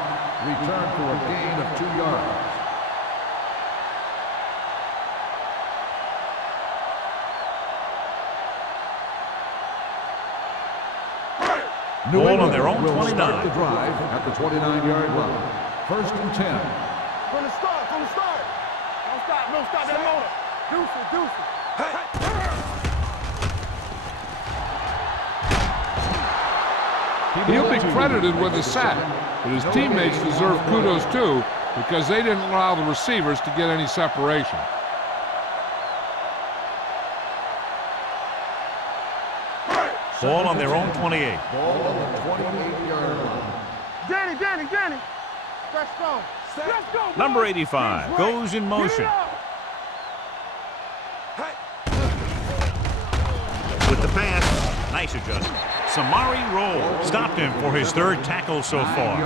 Return for a gain of 2 yards. Ball on their own will 29. start the drive at the 29-yard line. First and 10. From the start. Don't stop that motor. Deuce it. He'll be credited with a sack, but his teammates deserve kudos too because they didn't allow the receivers to get any separation. Ball on their own 28. Ball on the 28-yard line. Danny. Let's go. Let's go. Number 85 goes in motion. With the pass, nice adjustment. Samari Roll stopped him for his third tackle so far.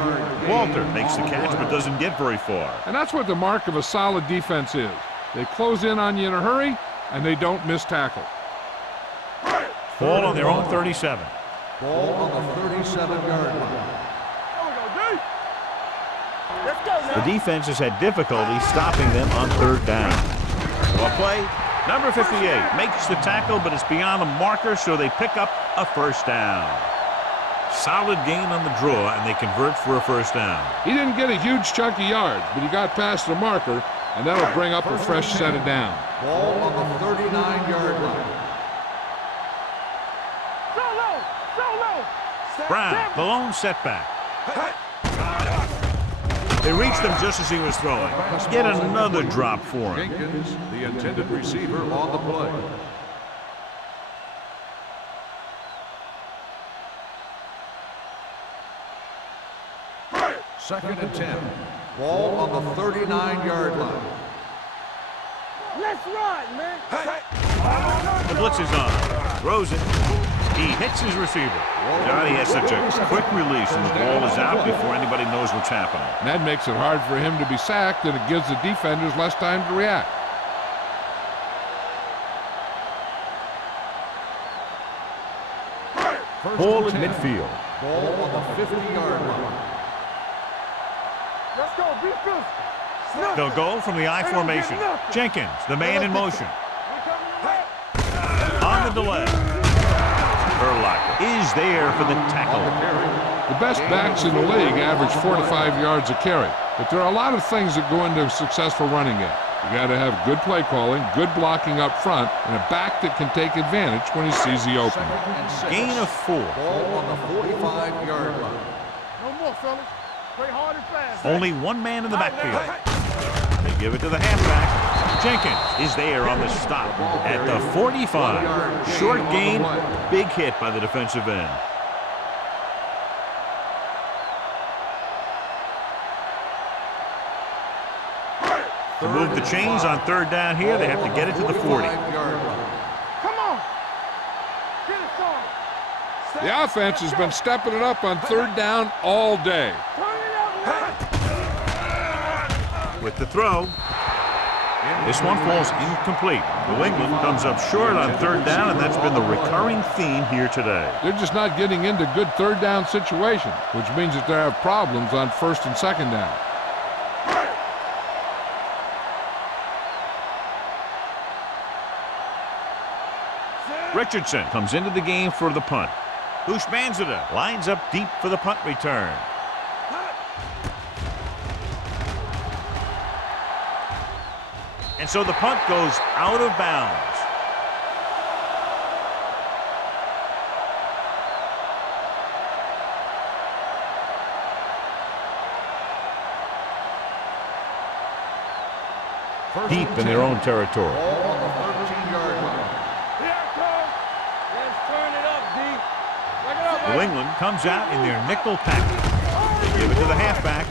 Walter makes the catch but doesn't get very far. And that's what the mark of a solid defense is. They close in on you in a hurry, and they don't miss tackle. Ball on their own 37. Ball on the 37-yard line. Let's go now. The defense has had difficulty stopping them on third down. Well play. Number 58 makes the tackle, but it's beyond the marker, so they pick up a first down. Solid gain on the draw, and they convert for a first down. He didn't get a huge chunk of yards, but he got past the marker, and that'll bring up a fresh set of downs. Ball on the 39-yard line. Brown, the lone setback. They reached him just as he was throwing. Yet another drop for him. Jenkins, the intended receiver, on the play. Second and 10. Ball on the 39-yard line. Let's run, man. The blitz is on. Rosen, he hits his receiver. Johnny has such a quick release, and the ball is out before anybody knows what's happening. And that makes it hard for him to be sacked, and it gives the defenders less time to react. Ball at midfield. Ball on the 50-yard line. Let's go. Be physical. They'll go from the I formation. Jenkins, the man in motion. On the delay. Urlacher is there for the tackle. The best backs in the league average 4 to 5 yards a carry, but there are a lot of things that go into a successful running game. You got to have good play calling, good blocking up front, and a back that can take advantage when he sees the opening. Gain of 4. Ball on the 45-yard line. No more, fellas. Play hard and fast. Only one man in the backfield. They give it to the halfback. Jenkins is there on the stop at the 45. Short gain, big hit by the defensive end. To move the chains on third down here, they have to get it to the 40. Come on. Get it, son. The offense has been stepping it up on third down all day. Turn it up, man. With the throw, this one falls incomplete. New England comes up short on third down, and that's been the recurring theme here today. They're just not getting into good third down situations, which means that they have problems on first and second down. Richardson comes into the game for the punt. Ushmanzada lines up deep for the punt return. And so the punt goes out of bounds. Deep in their own territory. Ball on the 13-yard line. Here it comes. Let's turn it up, D. Look it up, New England comes out in their nickel package. They give it to the halfback.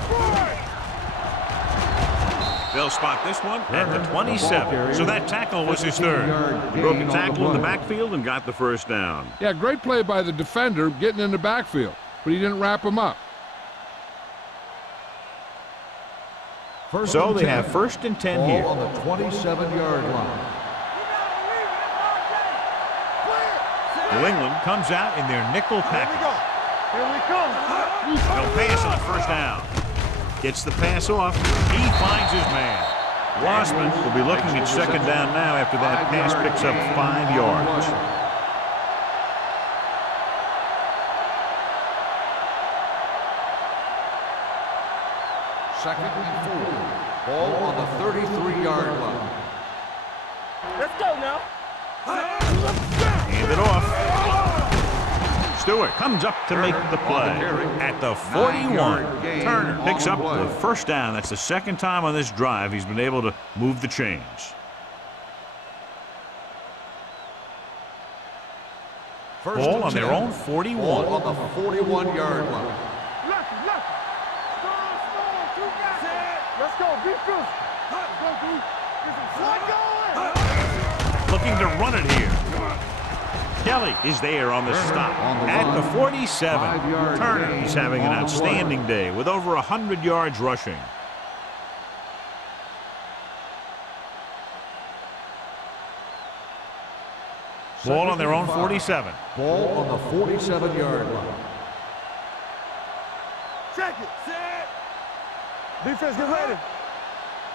They'll spot this one at the 27. So that tackle was his third. He broke a tackle in the backfield and got the first down. Yeah, great play by the defender getting in the backfield, but he didn't wrap him up. So they have first and 10 here. Ball on the 27-yard line. New England comes out in their nickel package. Here we come. They'll pass on the first down. Gets the pass off. He finds his man. Rossman will be looking at second down now after that pass picks up 5 yards. Second and 4. Ball on the 33-yard line. Let's go now. Hand it off. Stewart comes up to make the play. At the 41, Turner picks up the first down. That's the second time on this drive he's been able to move the chains. Ball on their own 41. Ball on the 41-yard line. Let's go, be good. Let's go, B. Looking to run it here. Kelly is there on the stop. At the 47, Turner is having an outstanding day with over 100 yards rushing. Ball on their own 47. Ball on the 47-yard line. Check it. Set. Defense, get ready.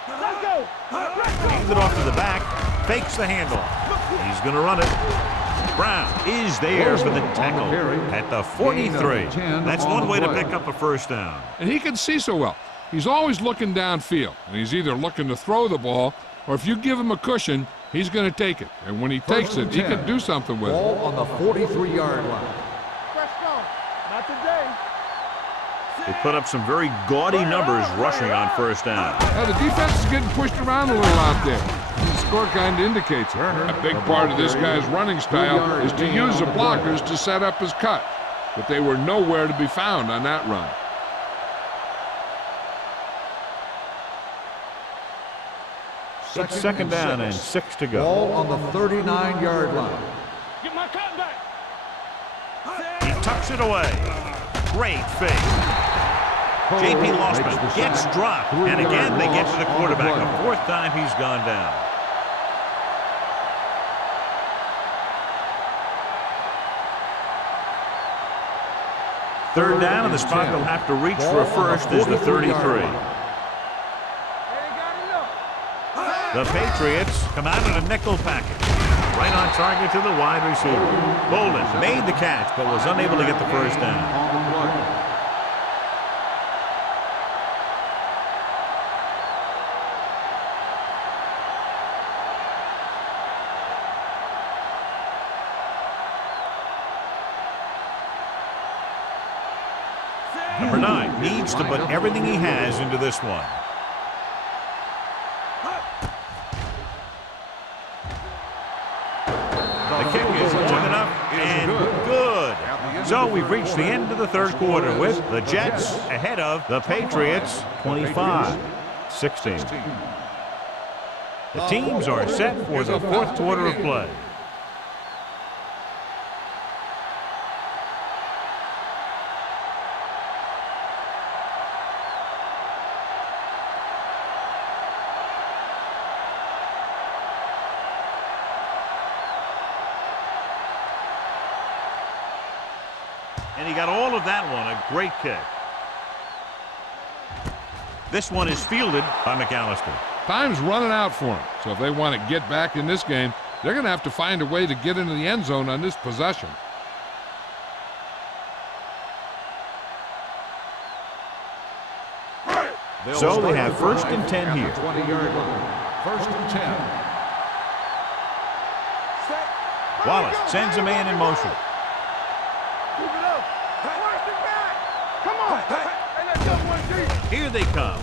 Let's go. Hands it off to the back. Fakes the handle. He's going to run it. Brown is there for the tackle at the 43. That's one way to pick up a first down. And he can see so well. He's always looking downfield, and he's either looking to throw the ball, or if you give him a cushion, he's going to take it. And when he takes it, he can do something with it. Ball on the 43-yard line. Let's go. Not today. They put up some very gaudy numbers rushing on first down. Now, the defense is getting pushed around a little out there. The score kind of indicates it. A big part of this guy's running style is to use the blockers to set up his cut. But they were nowhere to be found on that run. It's second down and 6 to go. Ball on the 39-yard line. Get my cut back. He tucks it away. Great fake. J.P. Lossman gets dropped. And again, they get to the quarterback. The fourth time he's gone down. Third down, and the spot they'll have to reach for a first is the 33. The Patriots come out in a nickel package. Right on target to the wide receiver. Bolden made the catch, but was unable to get the first down. Number 9 needs to put everything he has into this one. The kick is long enough and good. So we've reached the end of the third quarter with the Jets ahead of the Patriots 25-16. The teams are set for the fourth quarter of play. And he got all of that one, a great kick. This one is fielded by McAllister. Time's running out for him, so if they want to get back in this game, they're going to have to find a way to get into the end zone on this possession. So they have first and 10 here. 20-yard line. First and 10. Wallace sends a man in motion. Here they come.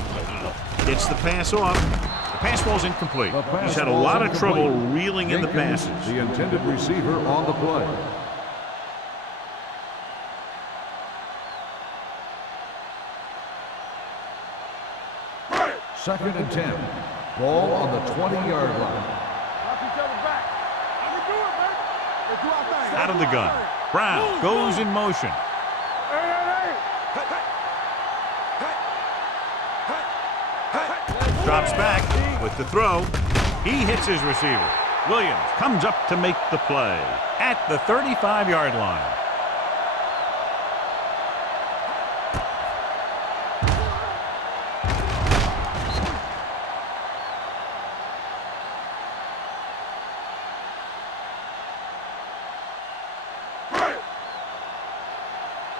Gets the pass off. The pass ball's incomplete. He's had a lot of trouble reeling in the passes. The intended receiver on the play. Second and 10. Ball on the 20-yard line. Out of the gun. Brown goes in motion. Drops back with the throw. He hits his receiver. Williams comes up to make the play at the 35-yard line.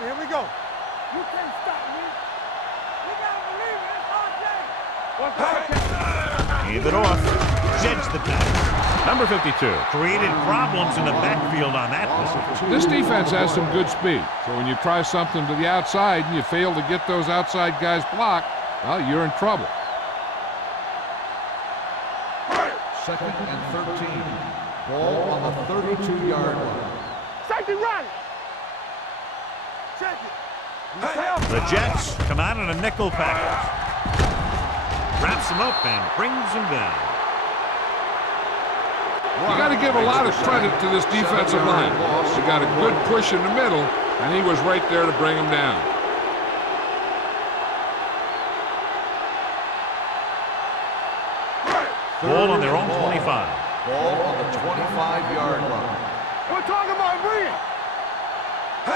Here we go. You can't stop me. You gotta believe it. It's RJ. Hand it off. Sheds the tackle. Number 52 created problems in the backfield on that play. This defense has some good speed, so when you try something to the outside and you fail to get those outside guys blocked, well, you're in trouble. 2nd and 13. Ball on the 32-yard line. Safety run. Check it. The Jets come out in a nickel package. Wraps him up and brings him down. You got to give a lot of credit to this defensive line. He got a good push in the middle, and he was right there to bring him down. Ball on their own 25. Ball on the 25-yard line. We're talking about bringing.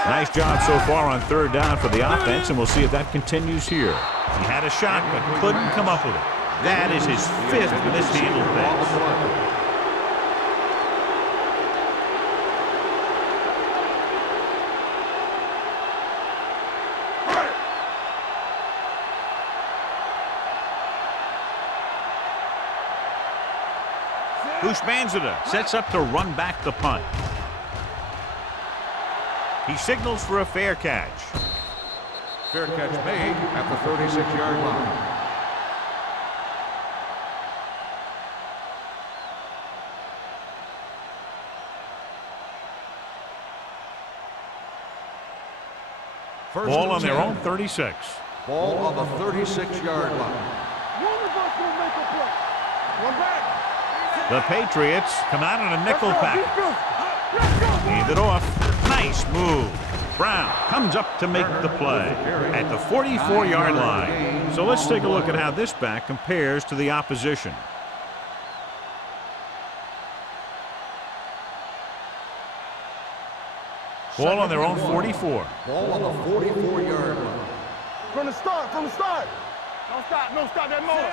Nice job so far on 3rd down for the offense, and we'll see if that continues here. He had a shot, but couldn't come up with it. That is his 5th mishandled pass. Bushmanzada sets up to run back the punt. He signals for a fair catch. Fair catch made at the 36-yard line. Ball on their own 36. Ball on the 36-yard line. One of us will make a play. One back. The Patriots come out in a nickel package. Hand it off. Nice move. Brown comes up to make the play at the 44-yard line. So let's take a look at how this back compares to the opposition. Ball on their own 44. Ball on the 44-yard line. From the start. Don't stop that motor.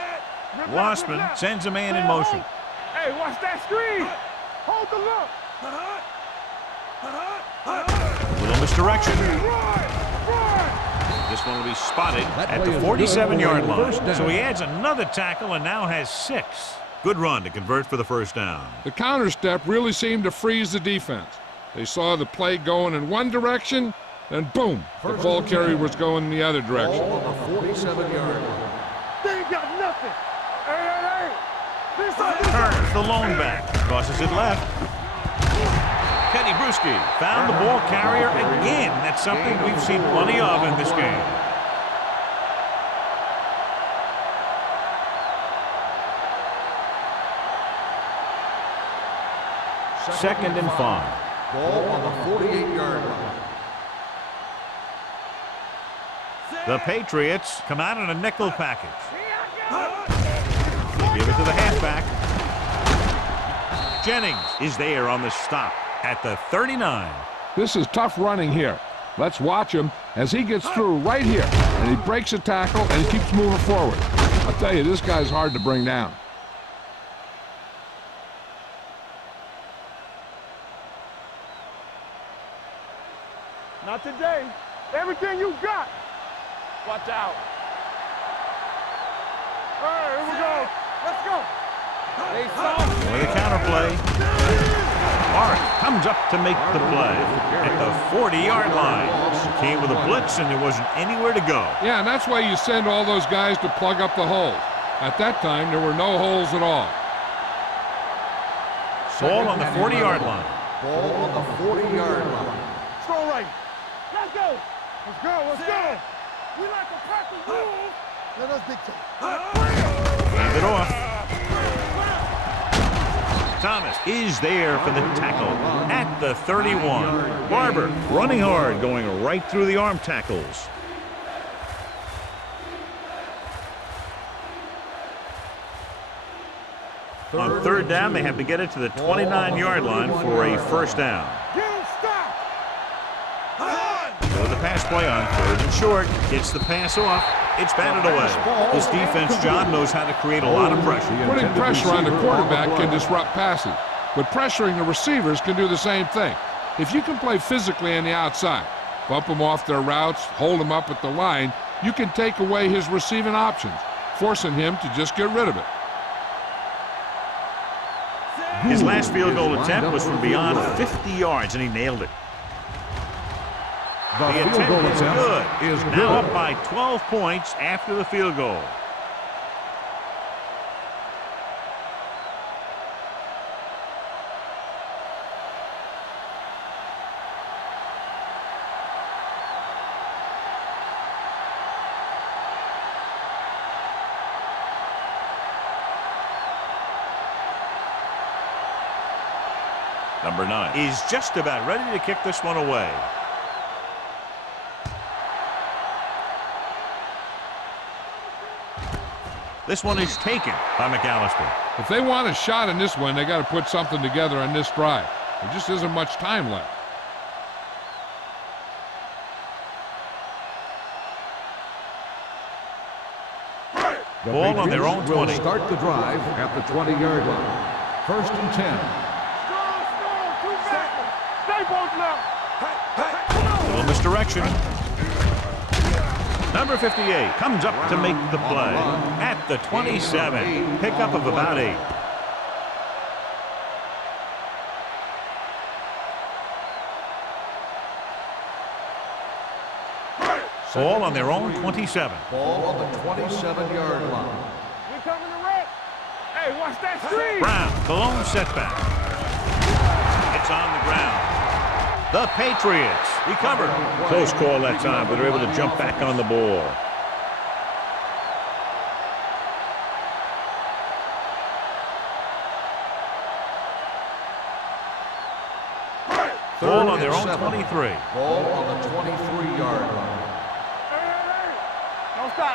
Wassman sends a man in motion. Hey, watch that screen. Hold the look. Little misdirection. This one will be spotted at the 47-yard line. So he adds another tackle and now has 6. Good run to convert for the 1st down. The counter step really seemed to freeze the defense. They saw the play going in one direction, and boom, the ball carrier was going in the other direction. Ball on the 47-yard line. They ain't got nothing. Hey. Turns the lone back. Crosses it left. Kenny Bruschi found the ball carrier again. That's something we've seen plenty of in this game. Second and 5. Ball on the 48-yard line. The Patriots come out in a nickel package. They give it to the halfback. Jennings is there on the stop at the 39. This is tough running here. Let's watch him as he gets through right here, and he breaks a tackle and he keeps moving forward. I'll tell you, this guy's hard to bring down. Not today. Everything you got. Watch out. All right, here we go. Let's go. With a counterplay. Mark comes up to make the play at the 40-yard line. Came with a blitz and there wasn't anywhere to go. Yeah, and that's why you send all those guys to plug up the holes. At that time, there were no holes at all. Ball on the 40-yard line. Ball on the 40-yard line. Strong right. Let's go. Let's go. We like to practice rules. Let us dictate. Hand it off. Thomas is there for the tackle at the 31. Barber running hard, going right through the arm tackles. On 3rd down, they have to get it to the 29-yard line for a 1st down. So the pass play on 3rd and short. Gets the pass off. It's batted away. This defense, John, knows how to create a lot of pressure. Putting pressure on the quarterback can disrupt passes, but pressuring the receivers can do the same thing. If you can play physically on the outside, bump them off their routes, hold them up at the line, you can take away his receiving options, forcing him to just get rid of it. His last field goal attempt was from beyond 50 yards, and he nailed it. The The field attempt goal is attempt good. is Now good. up by 12 points after the field goal. Number 9 is just about ready to kick this one away. This one is taken by McAllister. If they want a shot in this one, they got to put something together on this drive. There just isn't much time left. The Ball on their own Patriots will 20. start the drive at the 20-yard line. First and 10. Stay both now. Little misdirection. Number 58 comes up to make the play at the 27. Pickup of about 8. Ball on their own 27. Ball on the 27-yard line. We coming to wreck. Hey, watch that screen. Brown, the lone setback. It's on the ground. The Patriots recover. Close call that time, but they're able to jump back on the ball. Ball on their own 23. Ball on the 23-yard line.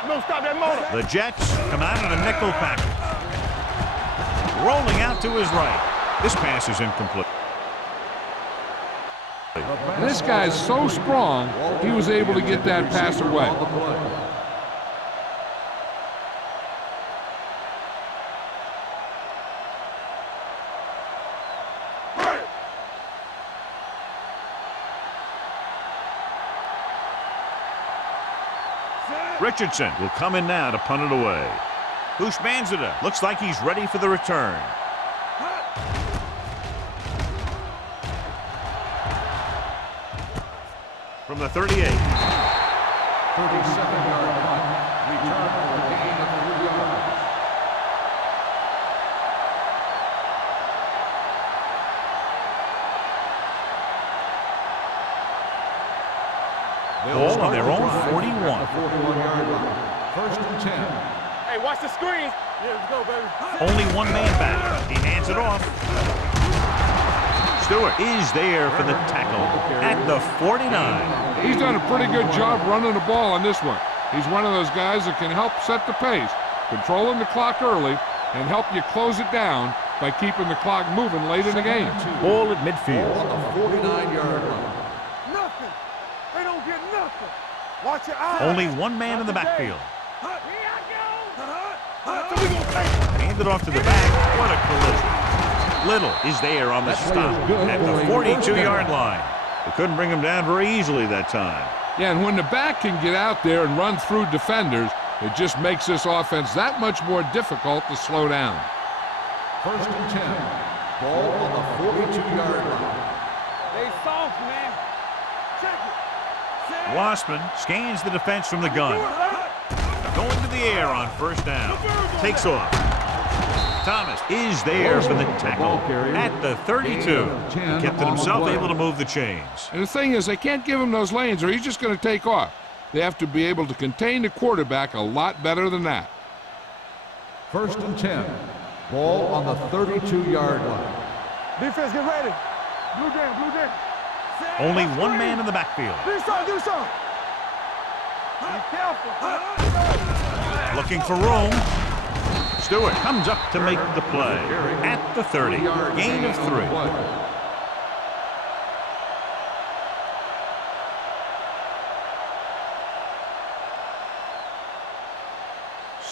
Don't stop that motor. The Jets come out in a nickel package. Rolling out to his right. This pass is incomplete. And this guy's so strong, he was able to get that pass away. Richardson will come in now to punt it away. Bushmanzada looks like he's ready for the return. From the 38. 37-yard punt. Return for a gain of 3 yards. Ball on their own 41. 41-yard line. First and 10. Hey, watch the screen. Yeah, let's go, baby. Only one man back. He hands it off. Stewart is there for the tackle at the 49. He's done a pretty good job running the ball on this one. He's one of those guys that can help set the pace, controlling the clock early, and help you close it down by keeping the clock moving late in the game. Ball at midfield. Ball on the 49-yard line. Nothing. They don't get nothing. Watch your eyes. Only one man in the backfield. Here I go. So we gonna take it. Handed off to the back. What a collision. Little is there on the stop at the 42-yard line. They couldn't bring him down very easily that time. Yeah, and when the back can get out there and run through defenders, it just makes this offense that much more difficult to slow down. First and 10. Ball on the 42-yard line. They soft, man. Check it. Wassman scans the defense from the gun. Going to the air on first down. Takes off. Thomas is there for the tackle at the 32. He kept it himself, able to move the chains. And the thing is, they can't give him those lanes or he's just going to take off. They have to be able to contain the quarterback a lot better than that. First and 10. Ball on the 32-yard line. Defense, get ready. Blue down, blue down. Only one man in the backfield. Do something. Be careful. Looking for room. Stewart comes up to make the play at the 30. Gain of 3.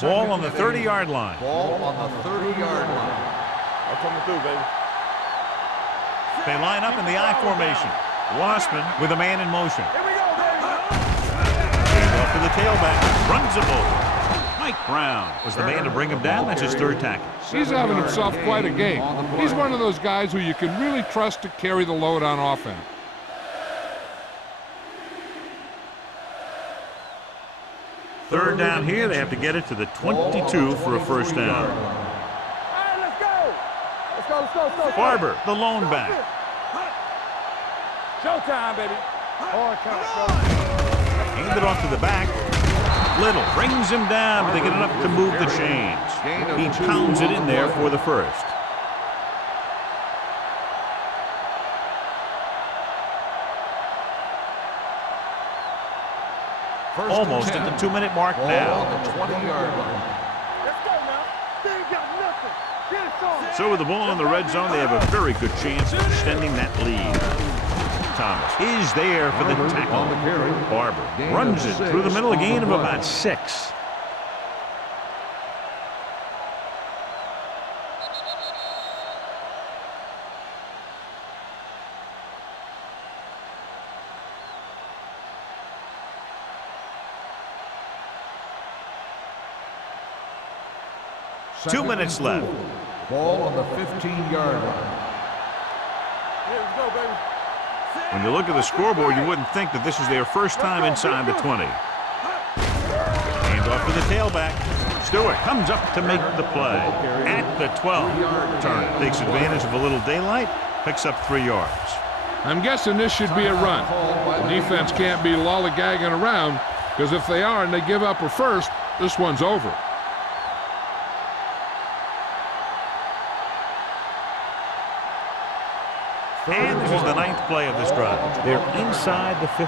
Ball on the 30-yard line. Ball on the 30-yard line. I'm coming through, baby. They line up in the I formation. Wassman with a man in motion. Here we go, baby. Hand off to the tailback. Runs him over. Mike Brown was the man to bring him down. That's his third tackle. He's having himself quite a game. He's one of those guys who you can really trust to carry the load on offense. Third down here. They have to get it to the 22 for a first down. Let's go. Let's go. Barber, the lone back. Showtime, baby. Hard count. Hand it off to the back. Little brings him down, but they get enough to move the chains. He pounds it in there for the first. Almost at the 2-minute mark now. On the 20-yard line. Let's go now. They ain't got nothing. Get it on. So with the ball in the red zone, they have a very good chance of extending that lead. Thomas is there for the tackle. Barber runs it through the middle, a gain of about 6. Two minutes left. Ball on the 15-yard line. Here we go, baby. When you look at the scoreboard, you wouldn't think that this is their first time inside the 20. Hand off to the tailback. Stewart comes up to make the play. At the 12. Turner takes advantage of a little daylight, picks up 3 yards. I'm guessing this should be a run. The defense can't be lollygagging around, because if they are and they give up a first, this one's over. And this is the 9th play of this drive. They're inside the 15.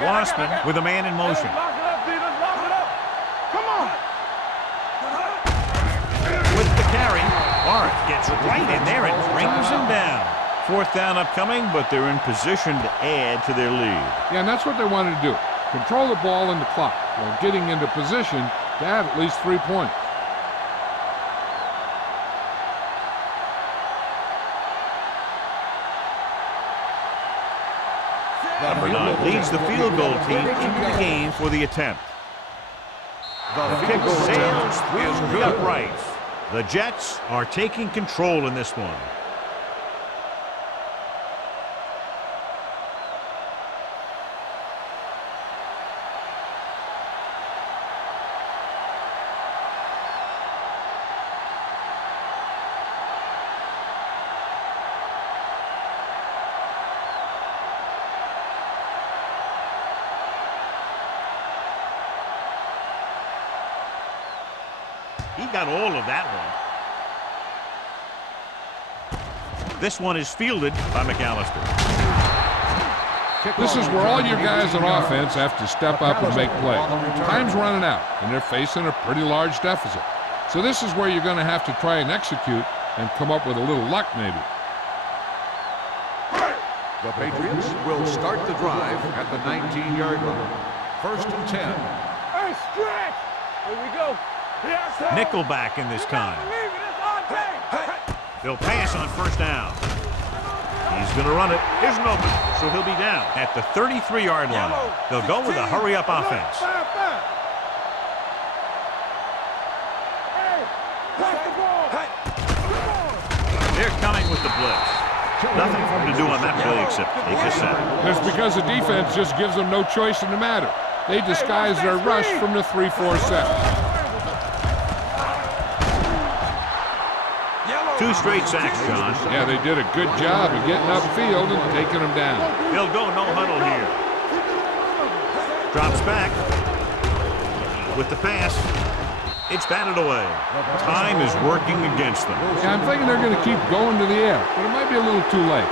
Wassman with a man in motion. Lock it up, D. Let's lock it up. Come on. With the carry, Barrett gets right in there and brings him down. 4th down upcoming, but they're in position to add to their lead. Yeah, and that's what they wanted to do. Control the ball and the clock while getting into position to add at least 3 points. Number 9 leads the field goal team into the game for the attempt. The kick sails through the uprights. The Jets are taking control in this one. He got all of that one. This one is fielded by McAllister. This is where all your guys on offense have to step up and make plays. Time's running out, and they're facing a pretty large deficit. So this is where you're going to have to try and execute and come up with a little luck, maybe. The Patriots will start the drive at the 19-yard line. 1st and 10. Hey, stretch. Here we go. Nickelback in this time. They'll pass on 1st down. He's going to run it. Here's an open, so he'll be down at the 33-yard line. They'll go with a hurry-up offense. They're coming with the blitz. Nothing for him to do on that play except take a set. It's because the defense just gives them no choice in the matter. They disguise their rush from the 3-4 set. 2 straight sacks, John. Yeah, they did a good job of getting upfield and taking them down. They'll go no huddle here. Drops back. With the pass, it's batted away. Time is working against them. Yeah, I'm thinking they're going to keep going to the air, but it might be a little too late.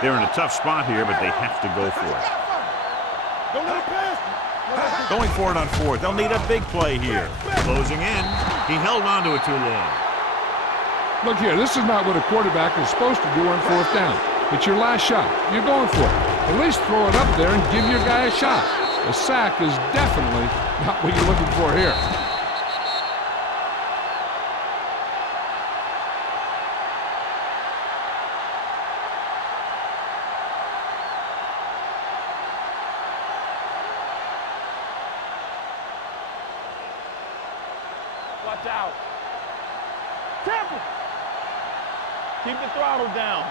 They're in a tough spot here, but they have to go for it. Going for it on 4th. They'll need a big play here. Closing in. He held on to it too long. Look here, this is not what a quarterback is supposed to do on 4th down. It's your last shot. You're going for it. At least throw it up there and give your guy a shot. A sack is definitely not what you're looking for here. Watch out. Temple. Keep the throttle down.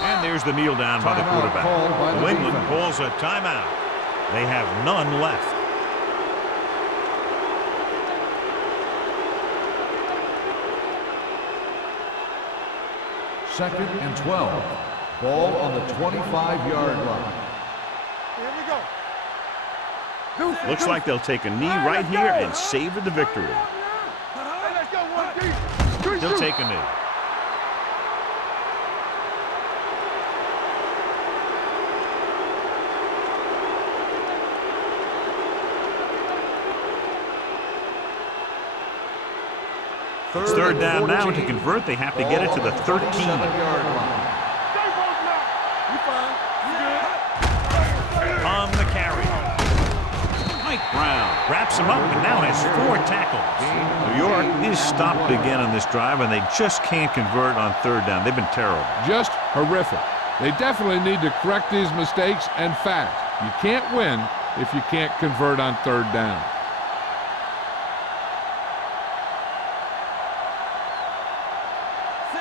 And there's the kneel down by the quarterback. New England calls a timeout. They have none left. Second and 12. Ball on the 25-yard line. Here we go. Looks like they'll take a knee right here and savor the victory. Hey, let's go, 1D. He'll take a knee. It's third down now, and to convert, they have to get it to the 13. You fine. You good? On the carry. Mike Brown wraps him up and now has 4 tackles. New York is stopped again on this drive, and they just can't convert on third down. They've been terrible. Just horrific. They definitely need to correct these mistakes, and fast. You can't win if you can't convert on third down.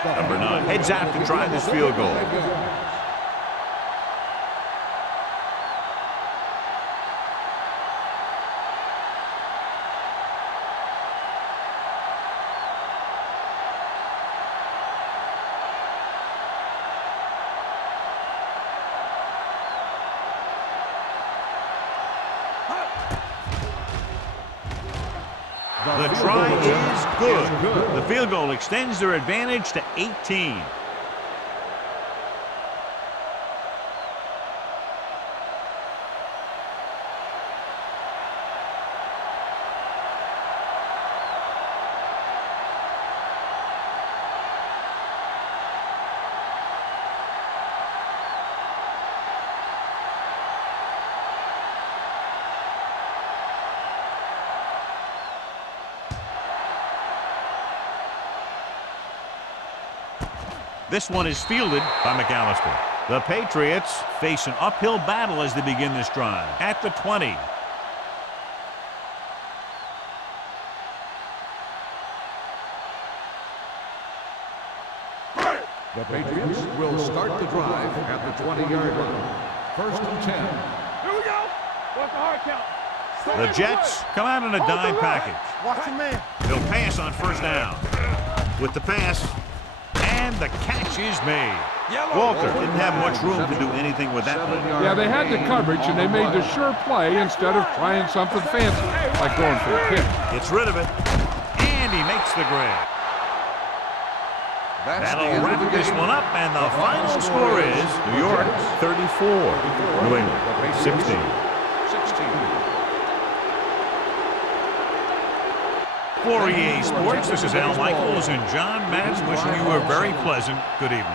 Number 9 heads out to try this field goal. The try is good. The field goal extends their advantage to 18. This one is fielded by McAllister. The Patriots face an uphill battle as they begin this drive at the 20. The Patriots will start the drive at the 20-yard line. First and 10. Here we go. What's the hard count? The Jets come out in a dime package. Watch your man. They'll pass on first down. With the pass, and the catch is made. Walter didn't have much room to do anything with that one. Yeah, they had the coverage, and they made the sure play instead of trying something fancy, like going for a kick. Gets rid of it, and he makes the grab. That'll wrap this one up, and the final score is New York 34, New England 16. For EA Sports, this is Al Michaels and John Madden wishing you a very pleasant good evening.